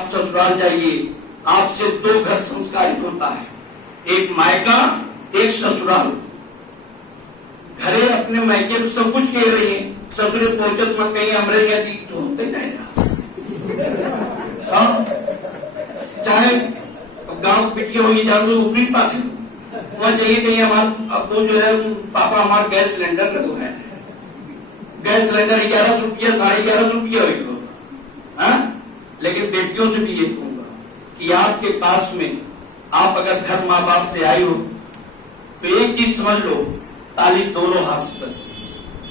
आप ससुराल जाइए, आपसे दो घर संस्कारित होता है, एक मायका एक ससुराल। घरे अपने मायके में सब कुछ कह रही है, ससुरे पहुंचत मत कहीं हमरे यदि होते नहीं चाहे गांव पिटिया होगी जान ऊपरी पास वहां चाहिए कहीं हमारा अब तो जो है पापा हमारा गैस सिलेंडर लगो है, गैस सिलेंडर 1100 रुपया 1150 रुपया होगा। लेकिन बेटियों से भी ये कहूंगा कि आपके पास में आप अगर घर माँ बाप से आई हो तो एक चीज समझ लो, ताली दोनों हाथ पर।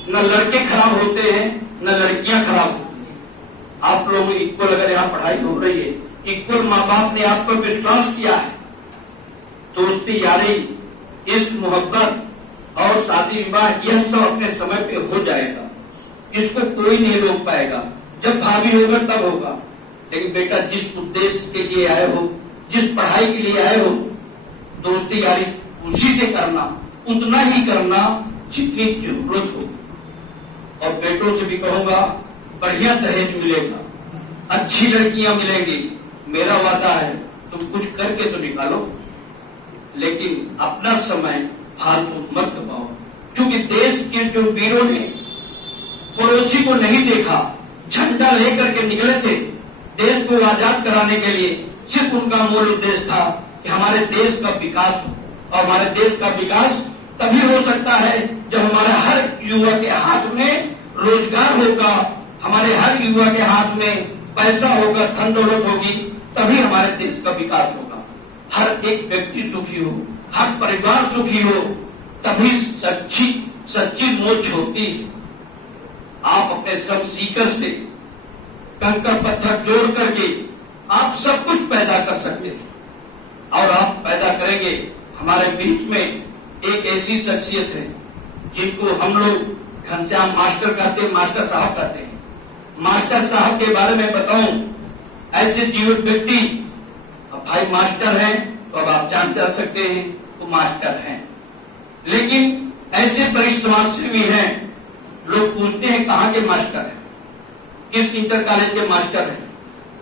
न लड़के खराब होते हैं न लड़कियां खराब होती हैं। आप लोग इक्वल अगर यहाँ पढ़ाई हो रही है, इक्वल माँ बाप ने आप पर विश्वास किया है, दोस्ती यारी इश्क मोहब्बत और शादी विवाह यह सब अपने समय पे हो जाएगा, इसको कोई नहीं रोक पाएगा। जब भाभी होगा तब होगा। लेकिन बेटा जिस उद्देश्य के लिए आए हो, जिस पढ़ाई के लिए आए हो, दोस्ती यारी उसी से करना, उतना ही करना जितनी जरूरत हो। और बेटों से भी कहूंगा बढ़िया दहेज मिलेगा, अच्छी लड़कियां मिलेंगी, मेरा वादा है तुम कुछ करके तो निकालो, लेकिन अपना समय फालतू मत गवाओ। क्योंकि देश के जो वीरों ने पड़ोसी को नहीं देखा, झंडा लेकर के निकले थे देश को आजाद कराने के लिए। सिर्फ उनका मूल उद्देश्य था कि हमारे देश का विकास हो, और हमारे देश का विकास तभी हो सकता है जब हमारे हर युवा के हाथ में रोजगार होगा, हमारे हर युवा के हाथ में पैसा होगा, धन दौलत होगी, तभी हमारे देश का विकास होगा। हर एक व्यक्ति सुखी हो, हर परिवार सुखी हो, तभी सच्ची मोक्ष होती है। आप अपने सब सीकर से कंकड़ पत्थर जोड़ करके आप सब कुछ पैदा कर सकते हैं, और आप पैदा करेंगे। हमारे बीच में एक ऐसी शख्सियत है जिनको हम लोग घनश्याम मास्टर कहते हैं, मास्टर साहब कहते हैं। मास्टर साहब के बारे में बताऊं, ऐसे जीवित व्यक्ति, अब भाई मास्टर हैं तो अब आप जानते रह सकते हैं तो मास्टर हैं, लेकिन ऐसे बड़ी समाजसेवी हैं, लोग पूछते हैं कहाँ के मास्टर हैं, किस इंटर कॉलेज के मास्टर हैं।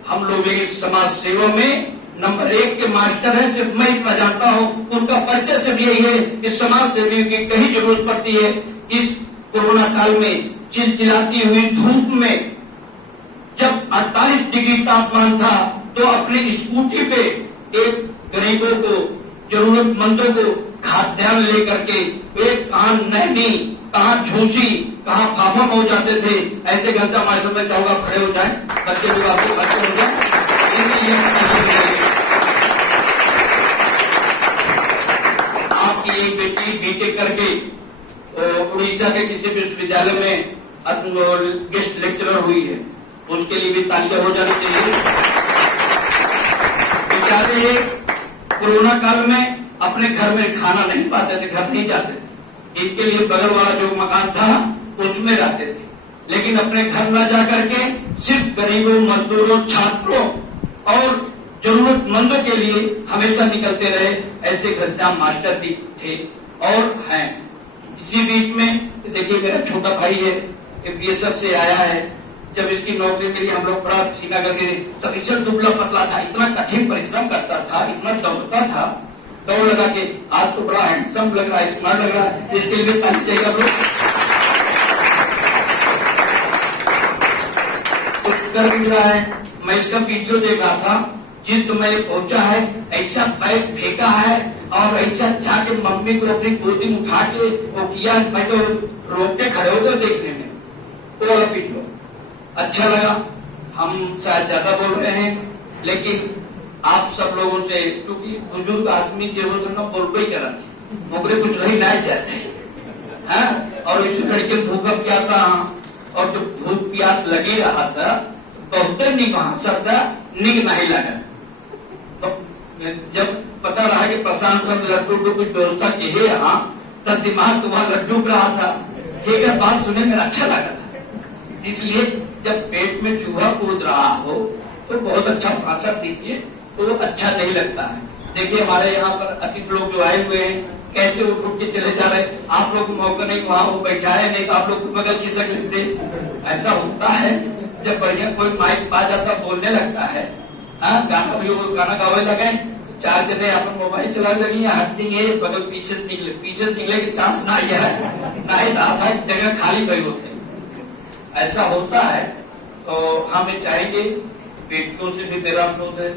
हम लोग इस समाज सेवा में नंबर 1 के मास्टर हैं, सिर्फ मैं इतना जानता हूं। उनका परिचय सिर्फ यही है, इस समाज सेवी की कहीं जरूरत पड़ती है। इस कोरोना काल में चिलचिलाती हुई धूप में जब 48 डिग्री तापमान था, तो अपनी स्कूटी पे एक गरीबों को, जरूरतमंदों को खाद्यान्न लेकर के एक कहाँ नैनी, कहाँ झूसी, कहाँ फाफा हो जाते थे। ऐसे घंटा मास्टर में चाहूंगा खड़े हो जाए, बच्चे भी आपसे बच्चे हो जाए। आपकी एक बेटी बीटेक करके उड़ीसा के किसी विश्वविद्यालय में गेस्ट लेक्चरर हुई है, उसके लिए भी तालियां हो जानी चाहिए। बेचारे कोरोना काल में अपने घर में खाना नहीं पाते थे, घर नहीं जाते थे, इनके लिए बगल वाला जो मकान था उसमें रहते थे, लेकिन अपने घर न जा करके सिर्फ गरीबों, मजदूरों, छात्रों और जरूरतमंदों के लिए हमेशा निकलते रहे। ऐसे घनश्याम मास्टर भी थे और हैं। इसी बीच में देखिए मेरा छोटा भाई है, बीएसएफ से आया है। जब इसकी नौकरी के लिए हम लोग बड़ा सीना करके, तब इसे दुबला पतला था, इतना कठिन परिश्रम करता था, इतना दौड़ता था, दौड़ लगा के आज तो बड़ा हैंडसम लग रहा है, स्मार्ट लग रहा है। इसके लिए ताली चाहिए आप लोग। कर भी रहा है। मैं इसका वीडियो देख रहा था, जिस समय पहुंचा है ऐसा बैग फेंका है और ऐसा जाके मम्मी को अपनी गोदी में उठा के वो किया। मैं तो रोक के खड़े हो गए देखने में। वो वाला वीडियो अच्छा लगा। हम शायद ज्यादा बोल रहे हैं, लेकिन आप सब लोगों से, क्योंकि बुजुर्ग आदमी जो होता है बोल ही करा थी, मुकरे कुछ नहीं ना जाते हैं। और इस लड़के भूखा प्यासा, और जो भूख प्यास लगी रहा था बहुत नहीं वहां सकता, निक नहीं लगा। तो जब पता रहा कि प्रशांत सब लड्डू को कुछ व्यवस्था की है यहाँ, तब दिमाग तो वहां लड्डू रहा था। ठीक है, बात सुने में अच्छा लगा था। इसलिए जब पेट में चूहा कूद रहा हो तो बहुत अच्छा भाषण दीजिए, तो अच्छा नहीं लगता है। देखिए हमारे यहाँ पर अतिथि लोग जो आए हुए हैं कैसे उठ के चले जा रहे। आप लोग को मौका नहीं, वहां वो बैठाए नहीं तो आप लोग को बगल खिसक लेते। ऐसा होता है जब बढ़िया कोई माइक पा जाता बोलने लगता है हाँ, गाना गावे लगे, 4 जने अपन मोबाइल चलाने लगी, हटेंगे बगल पीछे निकले के चांस ना ही है, ना ही था जगह खाली पड़ी होते, ऐसा होता है। तो हमें चाहेंगे, बेटियों से भी मेरा अनुरोध है,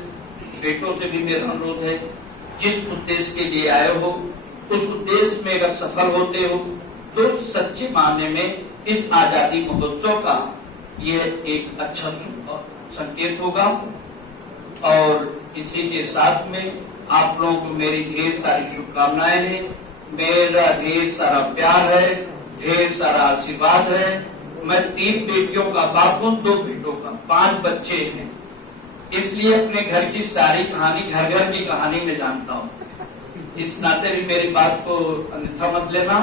बेटों से भी मेरा अनुरोध है, जिस उद्देश्य के लिए आए हो उस उद्देश्य में अगर सफल होते हो तो सच्चे मायने में इस आजादी महोत्सव का ये एक अच्छा संकेत होगा। और इसी के साथ में आप लोगों को मेरी ढेर सारी शुभकामनाएं हैं, मेरा ढेर सारा प्यार है, ढेर सारा आशीर्वाद है। मैं 3 बेटियों का बाप हूं, 2 बेटों का, 5 बच्चे हैं, इसलिए अपने घर की सारी कहानी, घर घर की कहानी में जानता हूं। इस नाते भी मेरी बात को अन्यथा मत लेना।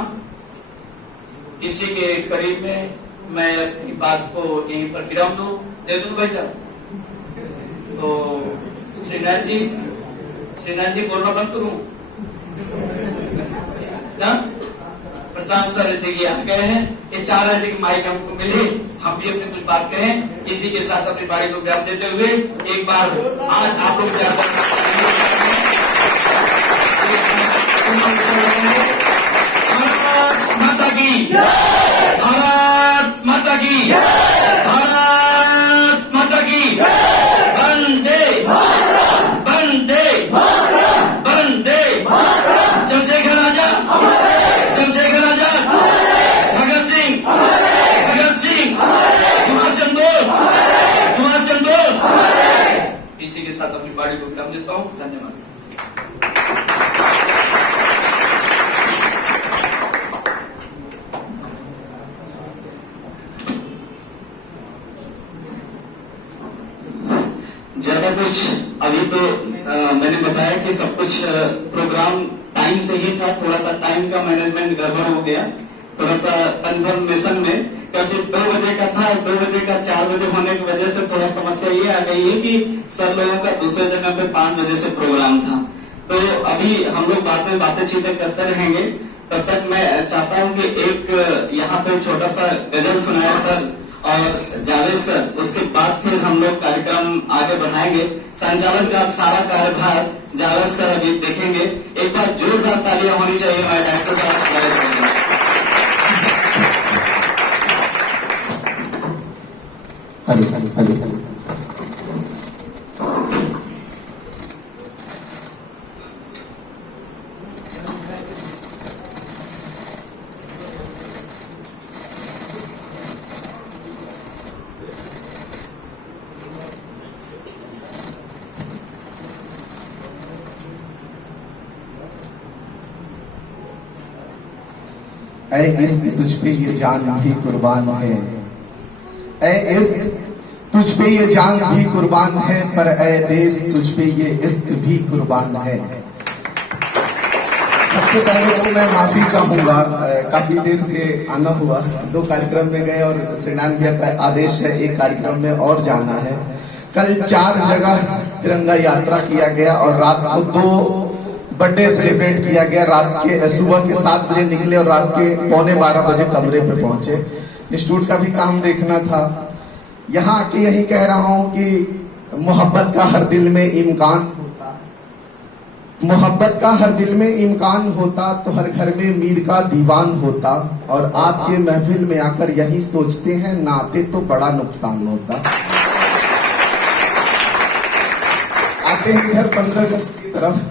इसी के करीब में मैं अपनी बात को यहीं पर विराम दूं, दे दूं भाई साहब। तो श्रीनाथ जी बोलना बंद करूं ना? प्रशांत सर देखिए हम गए हैं, ये चाह रहे थे कि माइक हमको मिले, हम भी अपनी कुछ बात कहें। इसी के साथ अपनी बाड़ी को विराम देते हुए एक बार आज आप लोग माता की, भारत माता की, भारत माता की, वंदे वंदे वंदे। चंद्रशेखर आजाद, चंद्रशेखर आजाद, भगत सिंह, सुभाष चंद्र बोस। इसी के साथ अपनी बाड़ी को विराम देता हूँ। धन्यवाद। ज्यादा कुछ अभी तो मैंने बताया कि सब कुछ प्रोग्राम टाइम से ही था, थोड़ा सा टाइम का मैनेजमेंट गड़बड़ हो गया, थोड़ा सा कंफर्मेशन में, क्योंकि 2 बजे का था, 2 बजे का 4 बजे होने की वजह से थोड़ा समस्या ये आ गई है कि सब लोगों का दूसरे जगह पे 5 बजे से प्रोग्राम था। तो अभी हम लोग बाद में बातें चीतें करते रहेंगे, तब तक मैं चाहता हूँ कि एक यहाँ पे छोटा सा गजल सुनाए सर और जावेद सर, उसके बाद फिर हम लोग कार्यक्रम आगे बढ़ाएंगे। संचालन का अब सारा कार्यभार जावेद सर अभी देखेंगे। एक बार जोरदार तालियां होनी चाहिए हमारे डायरेक्टर साहब। हेलो। ऐ इश्क तुझ पे ये जान भी कुर्बान है, ऐ इश्क तुझ पे ये जान भी कुर्बान है, पर ऐ देश तुझ पे ये इश्क भी कुर्बान है। सबसे पहले तो मैं माफी चाहूंगा, काफी देर से आना हुआ, 2 कार्यक्रम में गए और श्रीनाथ भैया का आदेश है 1 कार्यक्रम में और जाना है। कल 4 जगह तिरंगा यात्रा किया गया और रात को 2 बर्थडे सेलिब्रेट किया गया। रात के सुबह के 7 बजे निकले और रात के 11:15 बजे कमरे पे पहुंचे। इंस्टीट्यूट का भी काम देखना था। यहाँ आके यही कह रहा हूँ कि मोहब्बत का हर दिल में इम्कान होता, मोहब्बत का हर दिल में इम्कान होता तो हर घर में मीर का दीवान होता। और आपके महफिल में आकर यही सोचते हैं ना आते तो बड़ा नुकसान होता। आते हैं इधर 15 अगस्त की तरफ।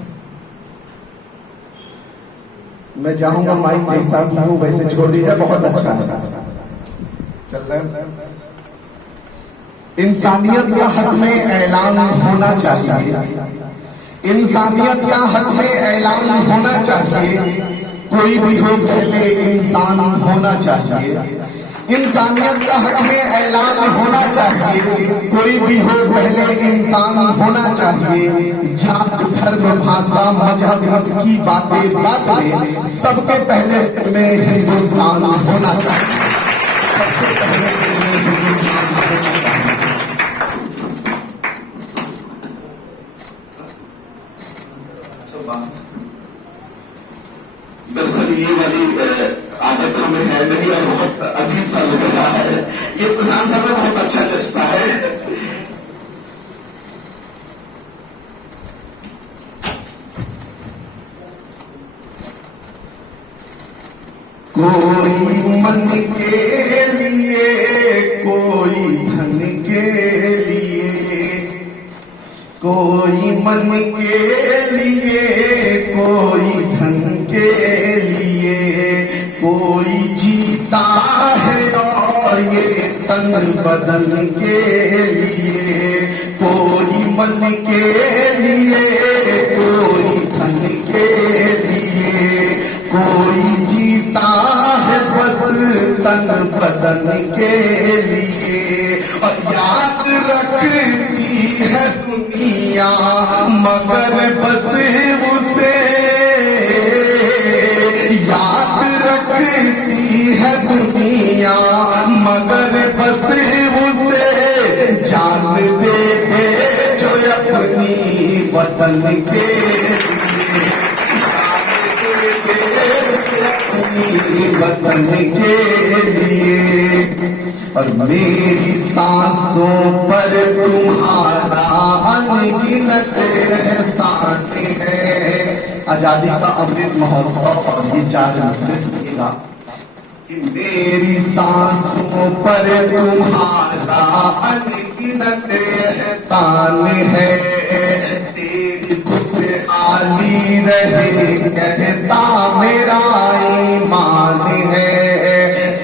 मैं चाहूंगा माइक जैसा भी हूँ वैसे छोड़ दीजिए, बहुत अच्छा है। चल रहे इंसानियत का हक में ऐलान होना चाहिए, इंसानियत का हक में ऐलान होना चाहिए। कोई भी हो पहले इंसान होना चाहिए, इंसानियत का हक में ऐलान होना चाहिए। कोई भी हो पहले इंसान होना चाहिए। जात धर्म भाषा मजहब इसकी बातें बात में, सबके पहले में हिंदुस्तान होना चाहिए, सबसे पहले में हिंदुस्तान होना चाहिए। दरअसल ये वाली आदत हमें है नहीं और बहुत अजीब सा लग रहा है। ये प्रशांत साहब में बहुत अच्छा जचता है। कोई मन के लिए, कोई धन के लिए, कोई मन के लिए, कोई धन के लिए, कोई जीता है और ये तन बदन के लिए, कोई मन के लिए, कोई धन के लिए, कोई जीता है बस तन बदन के लिए। और याद रखती है दुनिया मगर बस उसे, याद रखती है दुनिया मगर बस उसे, जान दे दे जो अपनी वतन के लिए, वतन के लिए। और मेरी सांसों पर तुम्हारा अनगिनत एहसान है। आजादी का अमृत महोत्सव और ये 4 मिसरे सुनिएगा कि मेरी सांसों पर तुम्हारा अनगिनत एहसान है, तेरी खुशहाली रहे कहता मेरा ईमान है,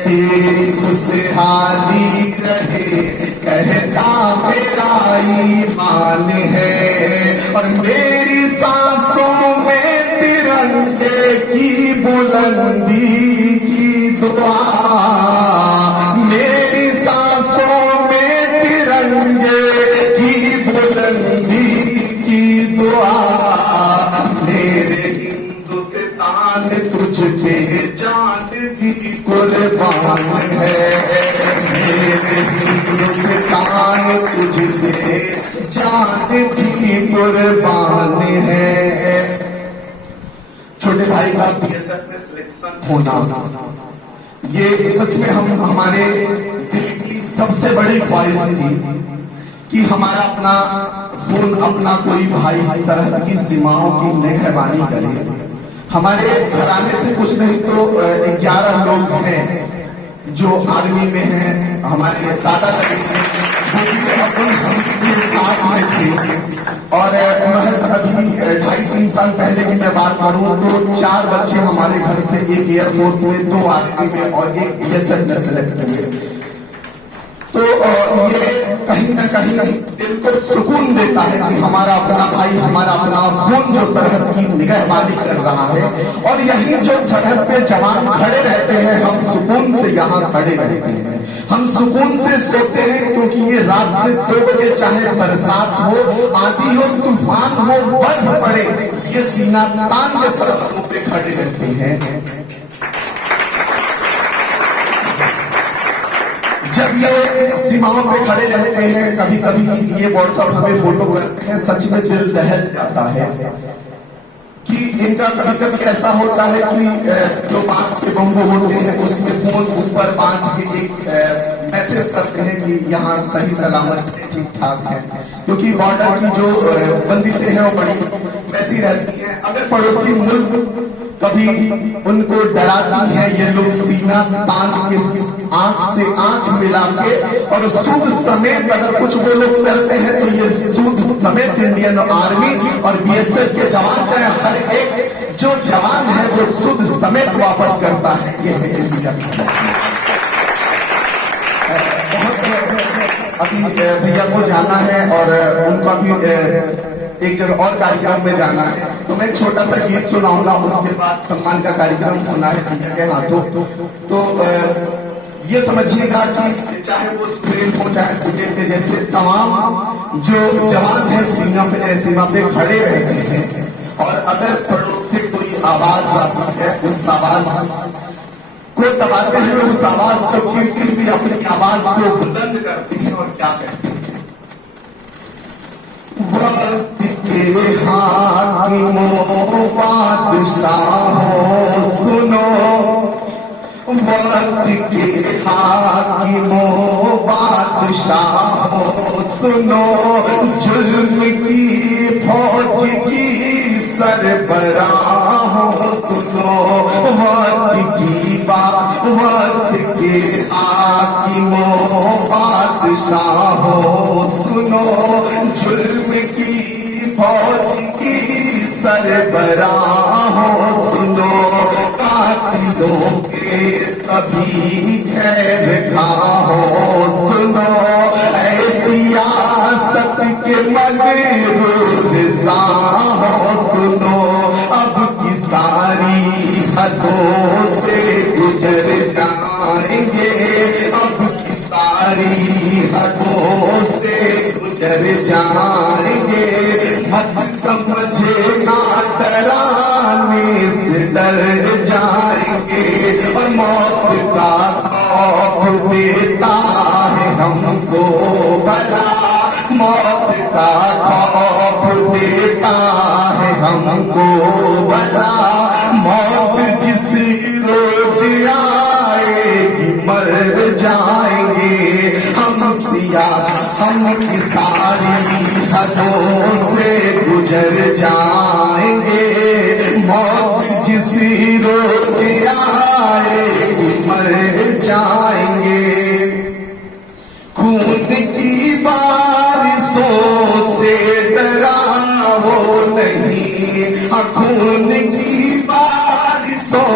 तेरी खुशहाली रहे कहता मेरा ईमान है। और मेरी सांसों में तिरंगे की बुलंदी की दुआ, मेरी सांसों में तिरंगे की बुलंदी की दुआ, मेरे हिंदुस्तान तुझ पे जान भी कुर्बान है, मेरे हिंदुस्तान तुझ पे जान भी कुर्बान है। छोटे भाई का बीएसएफ में सिलेक्शन होना, ये सच में हमारे दिल की सबसे बड़ी ख्वाहिश थी कि हमारा अपना खून, अपना कोई भाई सरहद की सीमाओं की निगहबानी करे। हमारे घराने से कुछ नहीं तो 11 लोग हैं जो आर्मी में हैं। हमारे दादा लगे साथ में थे और महज अभी 2.5-3 साल पहले की मैं बात करूं तो 4 बच्चे हमारे घर से, एक एयरफोर्स में, 2 आर्मी में और एक बीएसएफ में सेलेक्ट हुए। तो ये कहीं ना कहीं दिल को सुकून देता है कि हमारा अपना भाई, हमारा अपना खून जो सरहद की निगहबानी कर रहा है। और यही जो सरहद पे जवान खड़े रहते हैं, हम सुकून से यहाँ खड़े रहते हैं, हम सुकून से सोते हैं, क्योंकि ये रात में 2 बजे चाहे बरसात हो, आंधी हो, तूफान हो, बर्फ पड़े, ये सीना तान के सरहदों पे खड़े रहते हैं। जब ये सीमाओं पे खड़े रहते हैं, कभी कभी ये व्हाट्सएप हमें फोटो करते हैं, सच में दिल दहल जाता है कि इनका कभी कभी ऐसा होता है कि जो पास के बम्बू होते हैं उसमें फोन ऊपर बांध के एक मैसेज करते हैं कि यहाँ सही सलामत है, ठीक ठाक है, क्योंकि बॉर्डर की जो बंदिशें हैं वो बड़ी वैसी रहती हैं। अगर पड़ोसी मुल्क कभी उनको डराती है, ये लोग सीना तान के आंख से आंख मिला के और सूद समेत अगर कुछ वो लोग करते हैं तो ये सूद समेत इंडियन आर्मी और बीएसएफ के जवान, चाहे हर एक जो जवान है वो सूद समेत वापस करता है। ये है इंडिया। अभी भैया को जाना है और उनको अभी एक जगह और कार्यक्रम में जाना है, तो मैं एक छोटा सा गीत सुनाऊंगा, उसके बाद सम्मान का कार्यक्रम होना है भैया के हाथों। तो ये समझिएगा कि चाहे वो सुप्रीम हो चाहे सुप्रीम के जैसे तमाम जो जवान है सीमा पे खड़े रहते हैं, और अगर पड़ोस से कोई आवाज आती है उस आवाज को दबाते हैं, उस आवाज को चीरते हुए अपनी आवाज को बुलंद करती है और क्या कहते हैं, वक्त के हाकिमों बादशाहों सुनो, वक्त के हाकिमों बादशाहों सुनो, जुल्म की फौज की सरबराहों सुनो, वक्त की बात सरबराहों सुनो, कातिलों के सभी खैरखाहों सुनो, ऐ सियासत के मगरूर साहों सुनो, अब की सारी हदों से गुजर जाएंगे, अब की सारी हदों से गुजर जाएंगे, मत समझेगा डराने से डर जाएंगे, और मौत का खौफ देता है हमको भला, मौत का खौफ देता है हमको भला, मौत जिस रोज आएगी मर जाएंगे, हम की सारी हदों से गुजर जाएंगे, मौत जिस रोज आएगी मर जाएंगे, खून की बारिशों से डराओ नहीं, खून की बारिशों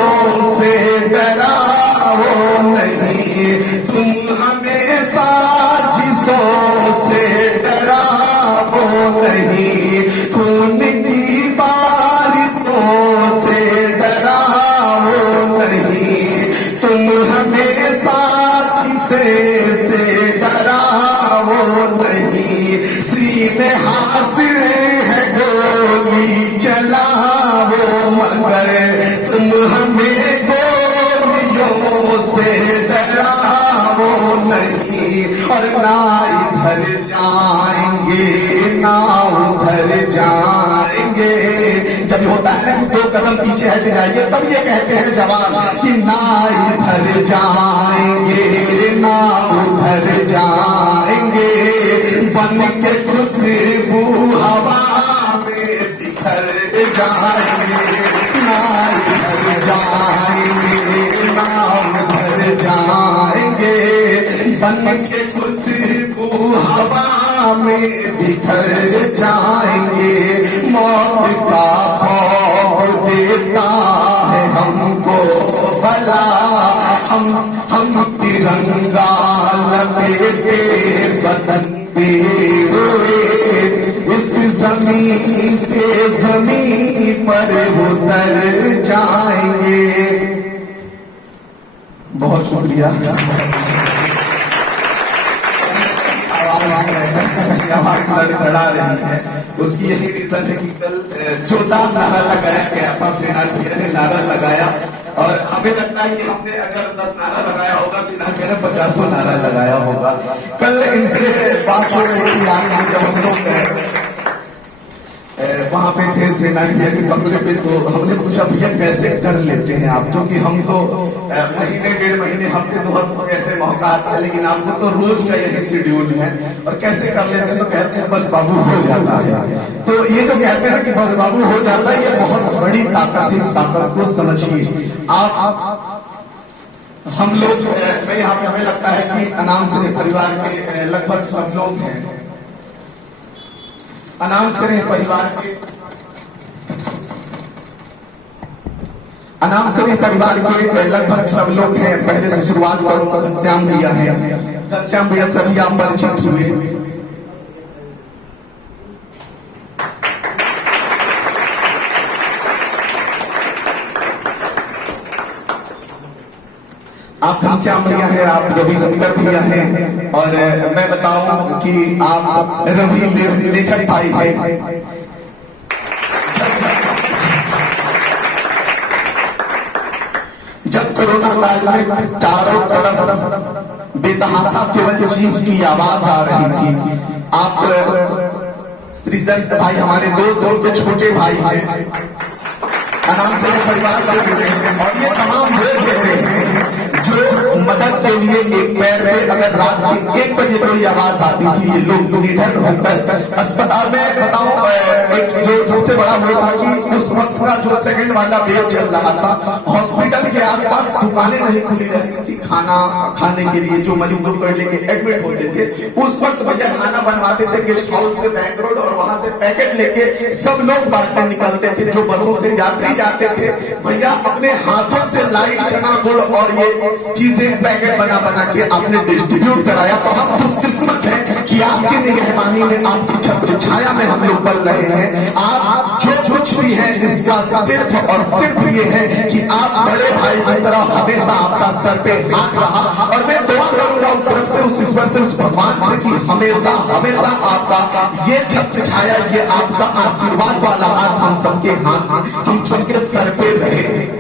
से डराओ नहीं, तुम हमेशा जिसों से डराओ नहीं, खून की बारिशों से डराओ नहीं, तुम हमेशा जिसे डराओ नहीं, सीने हासिल है गोली चलाओ मगर तुम हमें गोलियों से डराओ नहीं, और ना इधर जाएंगे ना उधर जाएंगे, जब होता है ना कि 2 कदम पीछे हट जाइए तब ये कहते हैं जवान कि ना इधर जाएंगे ना उधर जाएंगे, बन के खुशबू हवा में बिखर जाएंगे, ना इधर जाएंगे ना उधर जाएंगे, बन के खुशबू हवा में बिखर जाएंगे, मौत का खौफ देता है हमको भला, हम तिरंगा लपेटे बदन पे हुए, इस जमीन से जमीन पर उतर जाएंगे। बहुत शुक्रिया। आवाज लड़खड़ा रही है, उसकी यही रीजन है कि कल जोरदार नारा लगाया गया था, श्रीनाथ भैया ने नारा लगाया, और हमें लगता है कि हमने अगर 10 नारा लगाया होगा, श्रीनाथ भैया ने 50 नारा लगाया होगा। कल इनसे बात हो रही थी आज जब हम लोग वहां पे थे श्रीनाथ भैया के कमरे पे, तो हमने पूछा भैया कैसे कर लेते हैं आप, क्योंकि हम तो महीने 1.5 महीने हफ्ते 2 हफ्ते ऐसे मौका आता है, लेकिन आपको तो रोज का यही शेड्यूल है, और कैसे कर लेते हैं, तो कहते हैं बस बाबू हो जाता है। तो ये जो कहते हैं कि बस बाबू हो जाता है, ये बहुत बड़ी ताकत है, इस ताकत को समझिए आप। हम लोग मैं यहाँ पे हमें लगता है कि अनाम सिंह परिवार के लगभग सब लोग हैं, अनाम सिंह परिवार के लगभग सब लोग हैं। पहले से शुरुआत करूंगा, घनश्याम भैया है, घनश्याम भैया सभी आप परिचित हुए। आप घनश्याम भैया हैं, आप रविशंकर भैया हैं, और मैं बताऊं कि आप रवि लेखक भाई हैं। जब कोरोना काल में चारों तरफ बेतहाशा केवल चीज की आवाज आ रही थी, आप सृजन भाई हमारे दोस्त और के छोटे भाई हैं, अनाम सिंह परिवार से जुड़े हैं, और ये तमाम वो चेहरे हैं जो मदद के लिए एक पैर पे अगर रात के 1 बजे कोई आवाज आती थी, ये लोग निडर होकर अस्पताल में, बताऊं एक जो सबसे बड़ा वो था कि उस वक्त का जो सेकंड वाला वेव चल रहा था, हॉस्पिटल के आसपास दुकानें नहीं खुली रहती थी, खाना खाने के लिए जो मरीजों को लेके एडमिट होते थे, उस वक्त भैया खाना बनवाते थे गेस्ट हाउस में बैंक रोड, और वहां से पैकेट लेके सब लोग बांटने निकलते थे। जो बसों से यात्री जाते थे भैया अपने हाथों से लाई चना गुड़ और ये चीजें पैकेट बना बना के आपने डिस्ट्रीब्यूट कराया। तो हम खुशकिस्मत हैं कि आपकी निगहबानी में, आपकी छत्र छाया में हम लोग पल रहे हैं। आप जो कुछ भी है इसका सिर्फ और सिर्फ ये है कि आप बड़े भाई की तरह हमेशा आपका सर पे हाथ रहा, और मैं दुआ करूंगा उस तरफ से, उस ईश्वर से, उस भगवान से कि हमेशा हमेशा आपका ये छत्र छाया, ये आपका आशीर्वाद वाला हाथ हम सबके हाथ, हम सबके सर पे रहे।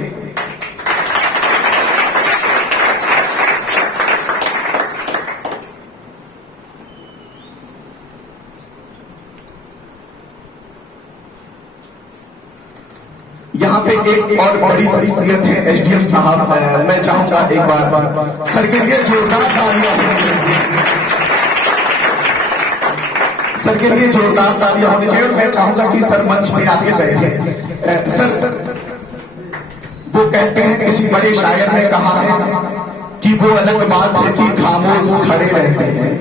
यहाँ पे एक और बड़ी शख्सियत है एसडीएम साहब, मैं चाहूंगा एक बार सर के लिए जोरदार तालियां, सर के लिए जोरदार तालियां होनी चाहिए। मैं चाहूंगा कि सर मंच पे आके बैठे। सर वो कहते हैं, किसी बड़े शायर ने कहा है कि वो अलग बात है कि खामोश खड़े रहते हैं,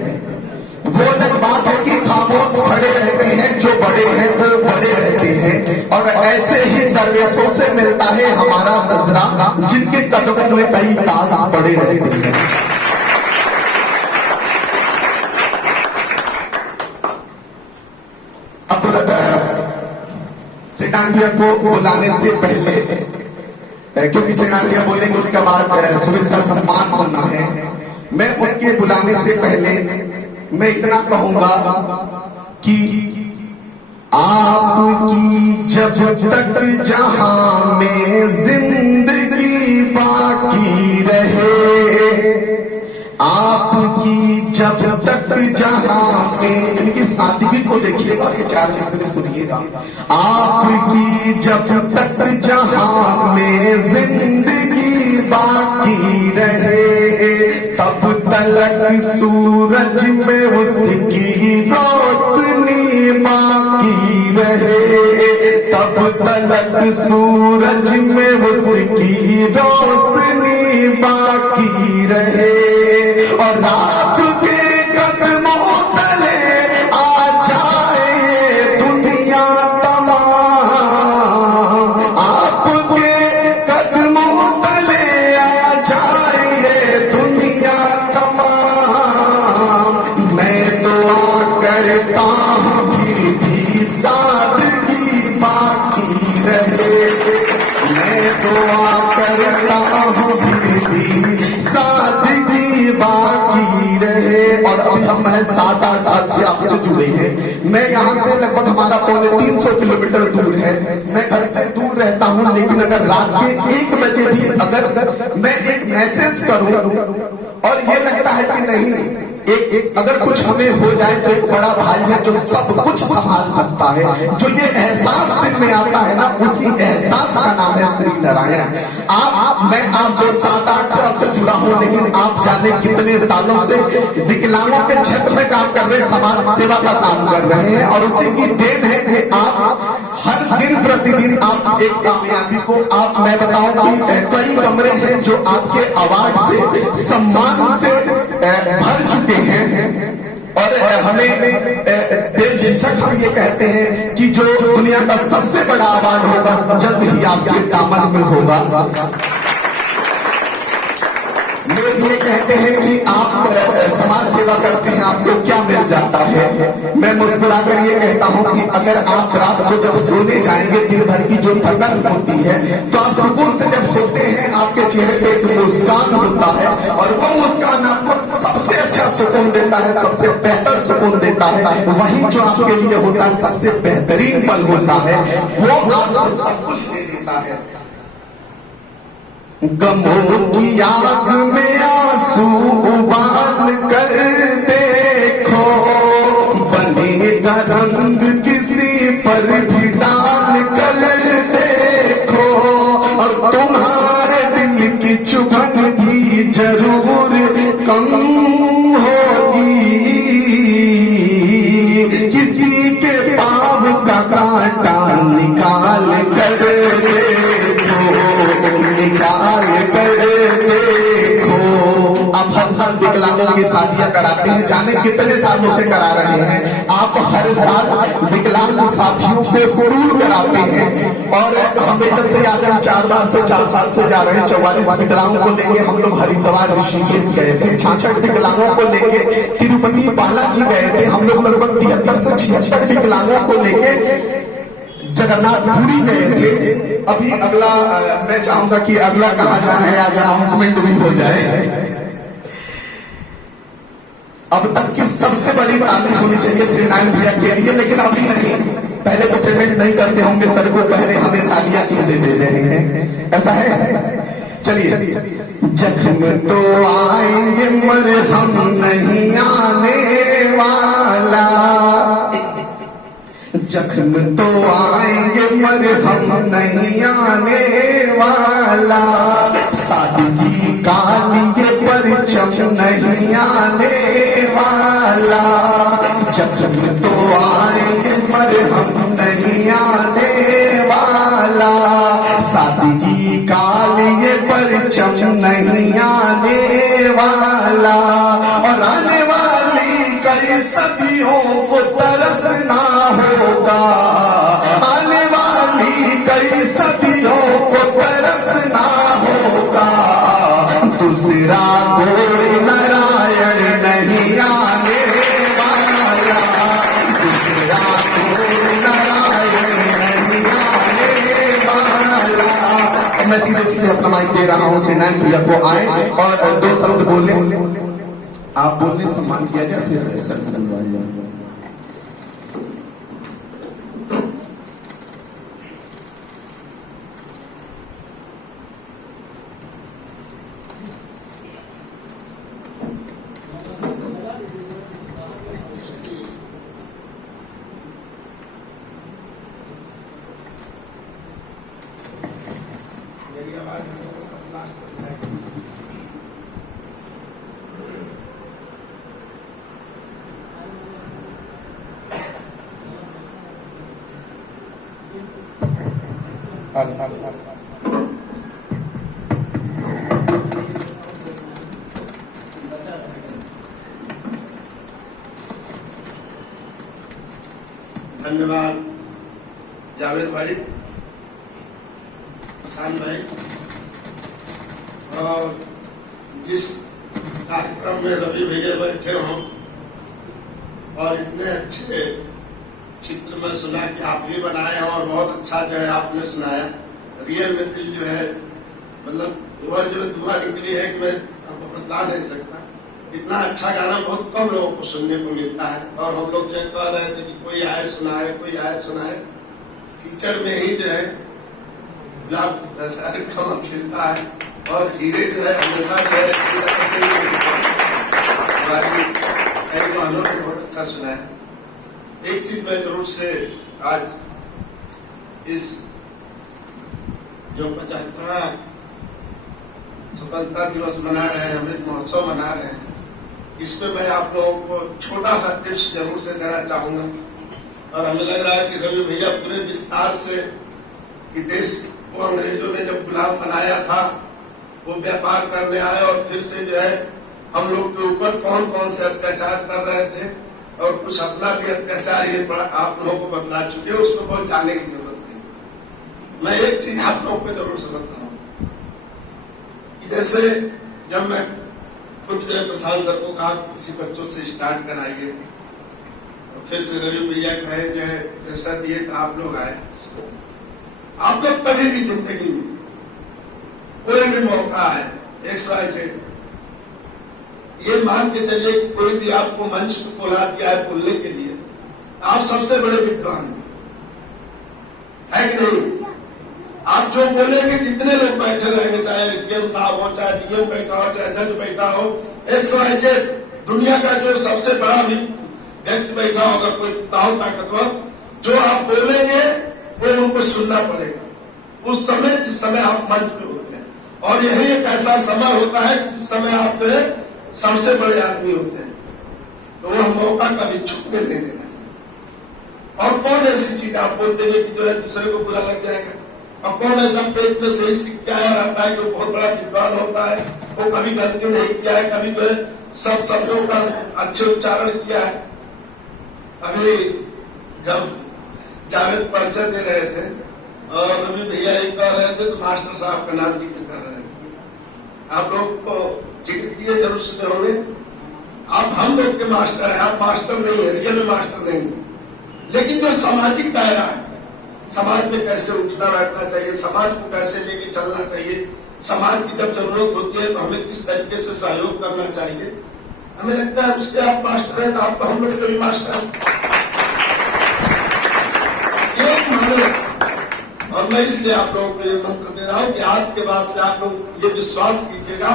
वो अलग बात है कि खामोश खड़े रहते हैं, जो बड़े हैं वो बड़े रहते हैं। और ऐसे ही दरवेशों से मिलता है हमारा सजरा, जिनके कदमों में कई ताज पड़े रहते हैं। अब सिटांडिया को बुलाने से पहले, क्योंकि सिटांडिया बोलेंगे उसके बाद सुमित का सम्मान होना है, मैं उनके बुलाने से पहले मैं इतना कहूंगा कि आपकी जब तक जहां में जिंदगी बाकी रहे, आपकी जब तक जहां में, इनकी सादगी को देखिएगा और ये चार चीजें सुनिएगा। आपकी जब तक जहां में जिंदगी बाकी रहे, तब तलक सूरज में उसकी रोशनी बाकी रहे, तब तलक सूरज में उसकी रोशनी बाकी रहे। और आपके कदमों तले आ जाए दुनिया तमाम, आपके कदमों तले आ जाए दुनिया तमाम। मैं दुआ करता हूँ फिर भी सादगी बाकी रहे, मैं दुआ करता हूँ फिर भी सादगी बाकी रहे। और अभी हम 7-8 साल से आपसे जुड़े हैं, मैं यहाँ से लगभग हमारा 350 किलोमीटर दूर है, मैं घर से दूर रहता हूँ, लेकिन अगर रात के 1 बजे भी अगर मैं एक मैसेज करूँ और ये लगता है कि नहीं, एक अगर कुछ हमें हो जाए तो एक बड़ा भाई है जो सब कुछ संभाल सकता है, जो ये एहसास दिल में आता है ना, उसी एहसास का नाम है श्री नारायण। मैं आप जो 7-8 साल से जुड़ा हूँ, लेकिन आप जाने कितने सालों से विकलांगों के क्षेत्र में काम कर रहे, समाज सेवा का काम कर रहे हैं, और उसी की देन है कि आप हर दिन प्रतिदिन आप एक कामयाबी को, आप मैं बताऊं कि कई कमरे हैं जो आपके अवार्ड से, सम्मान से भर चुके हैं। और हमें बेझिझक हम ये कहते हैं कि जो दुनिया का सबसे बड़ा अवार्ड होगा जल्द ही आपके दामन में होगा। लोग ये कहते हैं कि आप समाज सेवा करते हैं, आपको क्या मिल जाता है? मैं मुस्कुराकर ये कहता हूँ कि अगर आप रात को जब सोने जाएंगे, दिन भर की जो थकन होती है, तो आप सुकून से जब सोते हैं, आपके चेहरे पे एक मुस्कान होता है, और वो मुस्कान आपको सबसे अच्छा सुकून देता है, सबसे बेहतर सुकून देता है। वही जो आपके लिए होता है सबसे बेहतरीन पल होता है, वो आपको सब कुछ दे देता है। गमों की आग में आंसू उबाल कर देखो, बनेगा रंग किसी पर भी डाल कर देखो, और तुम्हारे दिल की चुभन भी जरूर कम होगी। किसी के पाँव का कांटा निकाल कर देखो, निकाल कर देखो, शादियां कराते हैं, जाने कितने सालों से करा रहे हैं। आप हर साल विकलांग साथियों को टूर कराते हैं और हमें जब से याद है 4 साल से जा रहे हैं। 44 विकलांगों को लेके हम लोग हरिद्वार ऋषिकेश गए थे, 66 विकलांगों को लेके तिरुपति बालाजी गए थे, हम लोग लगभग 73 से 76 विकलांगों को लेके जगन्नाथपुरी गए थे। अभी अगला मैं चाहूंगा कि अगला कहाँ जाना है, आज अनाउंसमेंट भी हो जाए। अब तक की सबसे बड़ी ताली होनी चाहिए श्री नारायण भैया के लिए, लेकिन अभी नहीं, पहले तो पेमेंट नहीं करते होंगे सर को, पहले हमें तालियां क्यों दे रहे हैं, ऐसा है? चलिए। जख्म तो आएंगे मगर हम नहीं आने वाला, जख्म तो आएंगे मगर हम नहीं आने वाला, सादगी का लिए परचम नहीं आने वाला, जख्म तो आएंगे मगर हम नहीं आने वाला, सादगी का लिए परचम नहीं आने वाला, और आने वाली कई सदियों को तरसना होगा, आने वाली कई सदियों को तरसना होगा, दूसरा कोई नारायण नहीं आने वाला, दूसरा कोई नारायण नहीं आने वाला। मैं सीधे अपना माइक दे रहा हूँ श्री नारायण भैया को, आए और 2 शब्द बोले, आप बोलने सम्मान किया जाए, फिर शब्द बनवाया जाए। धन्यवाद जावेद भाई, हसन भाई, और जिस कार्यक्रम में रवि भैया बैठे हों और इतने अच्छे चित्र में सुना कि आप भी बनाए हैं और बहुत अच्छा जो है आपने सुनाया। रियल में दिल जो है, मतलब दुआ निकली है कि मैं आपको बतला नहीं सकता। इतना अच्छा गाना बहुत कम लोगों को सुनने को मिलता है, और हम लोग जो कह रहे थे कि कोई आए सुनाए, कोई आए सुनाए। फीचर में ही जो है गुलाब कमल खिलता है, और हीरे जो है हमेशा जो है बहुत अच्छा सुनाया। एक चीज मैं जरूर से आज इस जो 75वां स्वतंत्रता दिवस मना रहे हैं, अमृत महोत्सव मना रहे हैं, इस पे मैं आप लोगों को छोटा सा टिप्स जरूर से देना चाहूंगा। और हमें लग रहा है कि रवि भैया पूरे विस्तार से कि देश को अंग्रेजों ने जब गुलाम बनाया था, वो व्यापार करने आए और फिर से जो है हम लोग के ऊपर कौन कौन से अत्याचार कर रहे थे, और कुछ अपना भी अत्याचार ये बड़ा आप लोगों को बतला चुके हैं, उसको बहुत जानने की जरूरत नहीं। मैं एक चीज आप लोगों को जरूर से बताऊं कि जैसे जब मैं खुद जो है प्रशांत सर को कहा किसी बच्चों से स्टार्ट कराइए, तो फिर से रवि भैया कहे जो है प्रेशर दिए तो आप लोग आए। आप लोग कभी भी जिंदगी में कोई भी मौका है, एक्साइटेड, ये मान के चलिए कि कोई भी आपको मंच पर बुला दिया है बोलने के लिए, आप सबसे बड़े विद्वान है कि नहीं? आप जो बोलेंगे, जितने लोग बैठे रहेंगे, चाहे एसडीएम साहब हो, चाहे डीएम बैठा हो, चाहे जज बैठा हो, दुनिया का जो सबसे बड़ा भी व्यक्ति बैठा होगा, कोई ताकतवर, जो आप बोलेंगे वो उनको सुनना पड़ेगा उस समय जिस समय आप मंच पे होते हैं। और यही एक ऐसा समय होता है जिस समय आप सबसे बड़े आदमी होते हैं, तो वह मौका कभी छूटने नहीं देना चाहिए। और कौन ऐसी चीज आप बोल देंगे कि जो है दूसरे को बुरा लग जाएगा, और कौन ऐसा पेट में सही सीख के आया रहता है कि वो बहुत बड़ा विद्वान होता है वो कभी गलती नहीं किया है, कभी जो है सब शब्दों का अच्छे उच्चारण किया है। अभी जब जावेद परिचय दे रहे थे और रवि भैया ये कह रहे थे तो मास्टर साहब का नाम जिक्र कर रहे थे। आप लोग को जिक्र किए जरूर सुने होंगे। आप हम लोग के मास्टर हैं, आप मास्टर नहीं है, रियल में मास्टर नहीं है। लेकिन जो सामाजिक दायरा है, समाज में कैसे उठना बैठना चाहिए, समाज को कैसे लेके चलना चाहिए, समाज की जब जरूरत होती है तो हमें किस तरीके से सहयोग करना चाहिए, हमें लगता है उसके आप मास्टर हैं तो आप हम लोग के भी मास्टर हैं। और मैं इसलिए आप लोगों को ये मंत्र दे रहा हूँ कि आज के बाद से आप लोग ये विश्वास कीजिएगा,